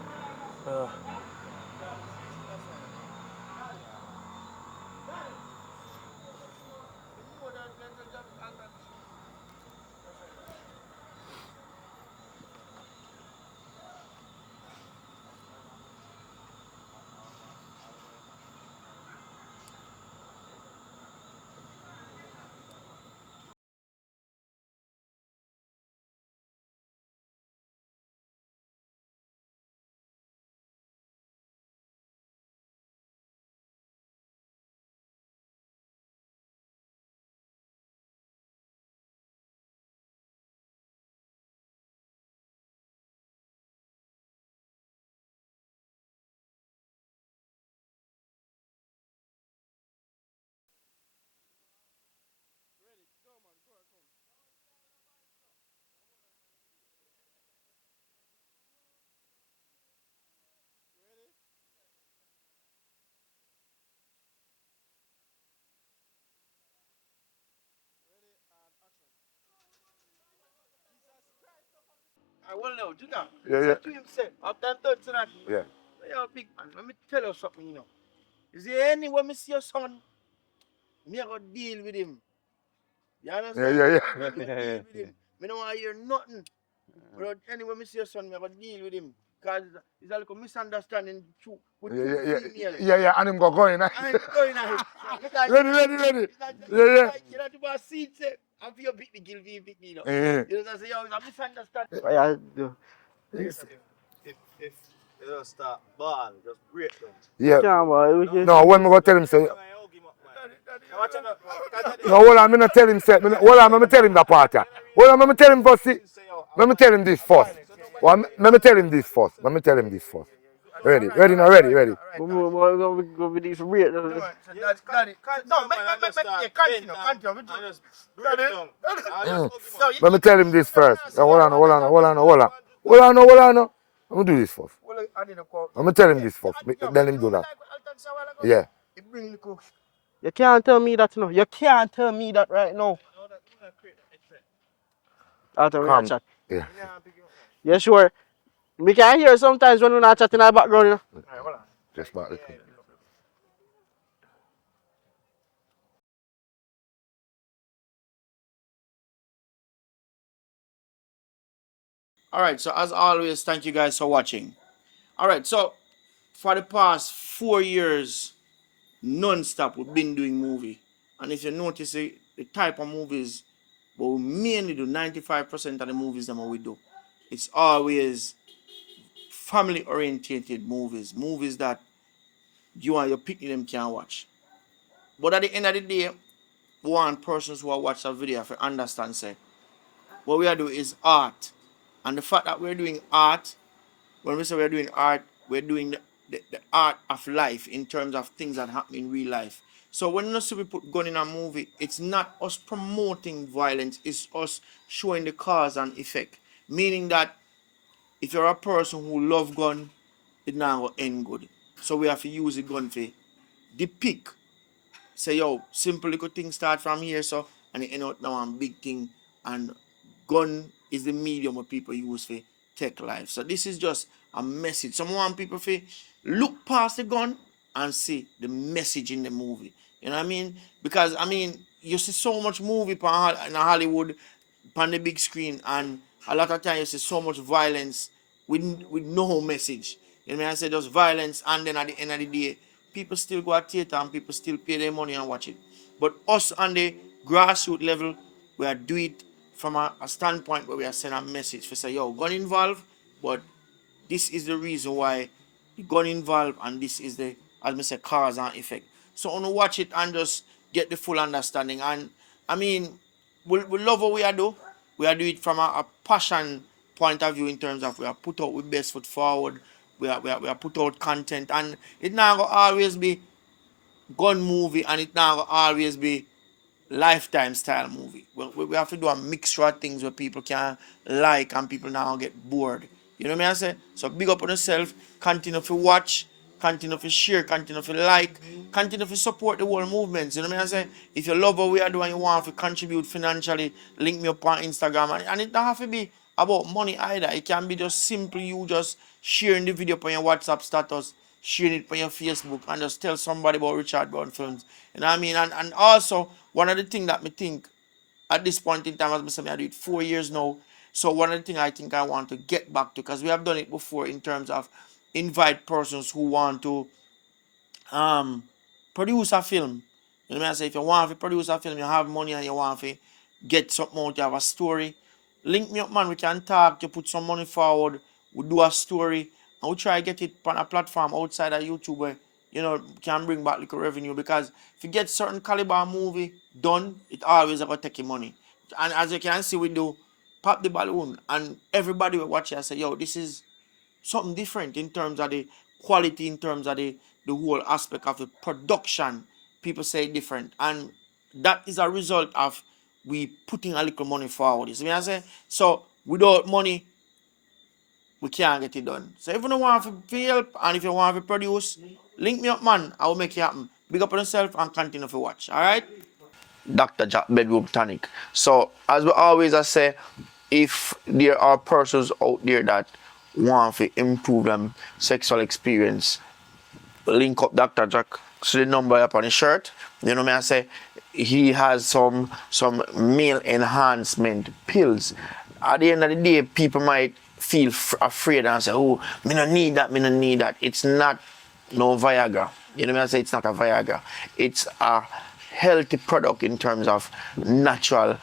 I will know, do that. Yeah. Say to him, say, after third tonight, Yeah. yo, big man, let me tell you something, you know. Is there anywhere me see your son, me I go deal with him. You understand? Yeah. Me go deal with him. Me don't want to hear nothing. But anyway, me see your son, me go deal with him. Because it's a little misunderstanding with two females. Yeah, and him go in. I ain't going ahead. Ready. Yeah. You know, to buy seeds, and for your pick the guilt, you pick me, you know. Yeah. You know what I'm saying? Yo, it's a misunderstanding. What you do? If you don't start ball, just break them. Yeah. Can't boy, we can. No, when me go tell him say, no, hold on, me not tell him say, hold on, me tell him that part. Hold on, me tell him first. Let me tell him this first. Well, let me tell him this first. Ready. Go with this rate. No, continue. Let me tell him this first. Hold on. Let me do this first. Let me tell him this first. Then him do that. Yeah. You can't tell me that, you know. You can't tell me that right now. After we Come. chat. Yeah. Yeah, sure. We can hear sometimes when we're not chatting in the background, you know. Just about it. Alright, so as always, thank you guys for watching. Alright, so for the past 4 years, non-stop, we've been doing movie. And if you notice the type of movies, but we mainly do 95% of the movies that we do. It's always family-orientated movies, movies that you and your picnic them can watch. But at the end of the day, we want persons who are watch a video to understand, say, what we are doing is art. And the fact that we're doing art, when we say we're doing art, we're doing the art of life in terms of things that happen in real life. So when you see we put gun in a movie, it's not us promoting violence, it's us showing the cause and effect. Meaning that if you're a person who love gun, it not going to end good. So we have to use the gun to depict, say, yo, simple little thing start from here, so, and it end out now one big thing. And gun is the medium what people use for take life. So this is just a message. Some want people to look past the gun and see the message in the movie. You know what I mean? Because I mean, you see so much movie in Hollywood on the big screen, and a lot of times you see so much violence with no message. You know what I mean? I say just violence, and then at the end of the day, people still go to theater and people still pay their money and watch it. But us on the grassroots level, we are do it from a standpoint where we are sending a message for say, yo, gun involved, but this is the reason why the gun involved, and this is the, as I say, cause and effect. So I want to watch it and just get the full understanding. And I mean, we love what we are do. We are do it from a passion point of view in terms of we are put out with best foot forward. We are put out content, and it now going always be gun movie, and it now going always be lifetime style movie. We have to do a mixture of things where people can like and people now get bored. You know what I say? So big up on yourself, continue to watch, continue to share, continue to like, continue to support the whole movements. You know what I say? If you love what we are doing and you want to contribute financially, link me up on Instagram. And it don't have to be about money either. It can be just simply you just sharing the video on your WhatsApp status, sharing it on your Facebook, and just tell somebody about Richard Brown Films. You know what I mean? And also, one of the things that me think at this point in time, as I said, I do it 4 years now. So one of the things I think I want to get back to, because we have done it before in terms of invite persons who want to produce a film. You know what I say? If you want to produce a film, you have money and you want to get something out, you have a story, link me up, man. We can talk, you put some money forward, we do a story, and we try to get it on a platform outside of YouTube where, you know, can bring back little revenue. Because if you get certain caliber movie done, it always going to take your money. And as you can see, we do pop the balloon, and everybody will watch it and say, yo, this is something different in terms of the quality, in terms of the whole aspect of the production. People say different, and that is a result of we putting a little money forward. You see what I say? So without money, we can't get it done. So if you don't want to help and if you want to produce, link me up, man. I will make it happen. Big up on yourself and continue to watch. All right? Dr. Jack Bedroom Tonic. So as we always say, if there are persons out there that want to improve them sexual experience, link up Dr. Jack. So the number up on his shirt. You know what I say? He has some male enhancement pills. At the end of the day, people might feel afraid and say, oh, me no need that, me no need that. It's not no Viagra. You know what I say? It's not a Viagra. It's a healthy product in terms of natural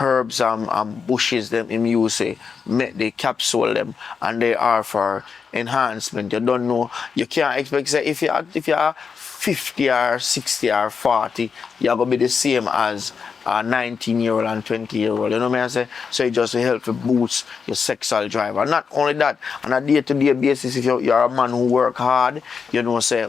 herbs and bushes them in use, make the capsule them, and they are for enhancement. You don't know, you can't expect say if you are 50 or 60 or 40, you're gonna be the same as a 19-year-old and 20-year-old. You know what I say? So it just help to boost your sexual drive. And not only that, on a day-to-day basis, if you're a man who work hard, you know say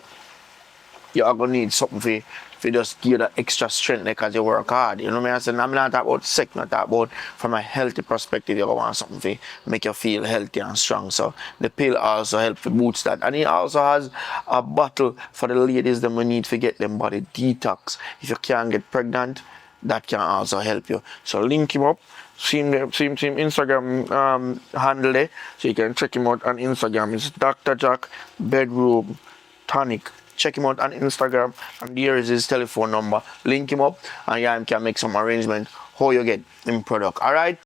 you're gonna need something for just give that extra strength because you work hard. You know what I mean? I'm not talking about sex, I'm talking about from a healthy perspective, you want something to make you feel healthy and strong. So the pill also helps to boost that. And it also has a bottle for the ladies that we need to get them body detox. If you can't get pregnant, that can also help you. So link him up. Same Instagram handle there. So you can check him out on Instagram. It's Dr. Jack Bedroom Tonic. Check him out on Instagram, and here is his telephone number. Link him up, and yeah, he can make some arrangement how you get him product. All right.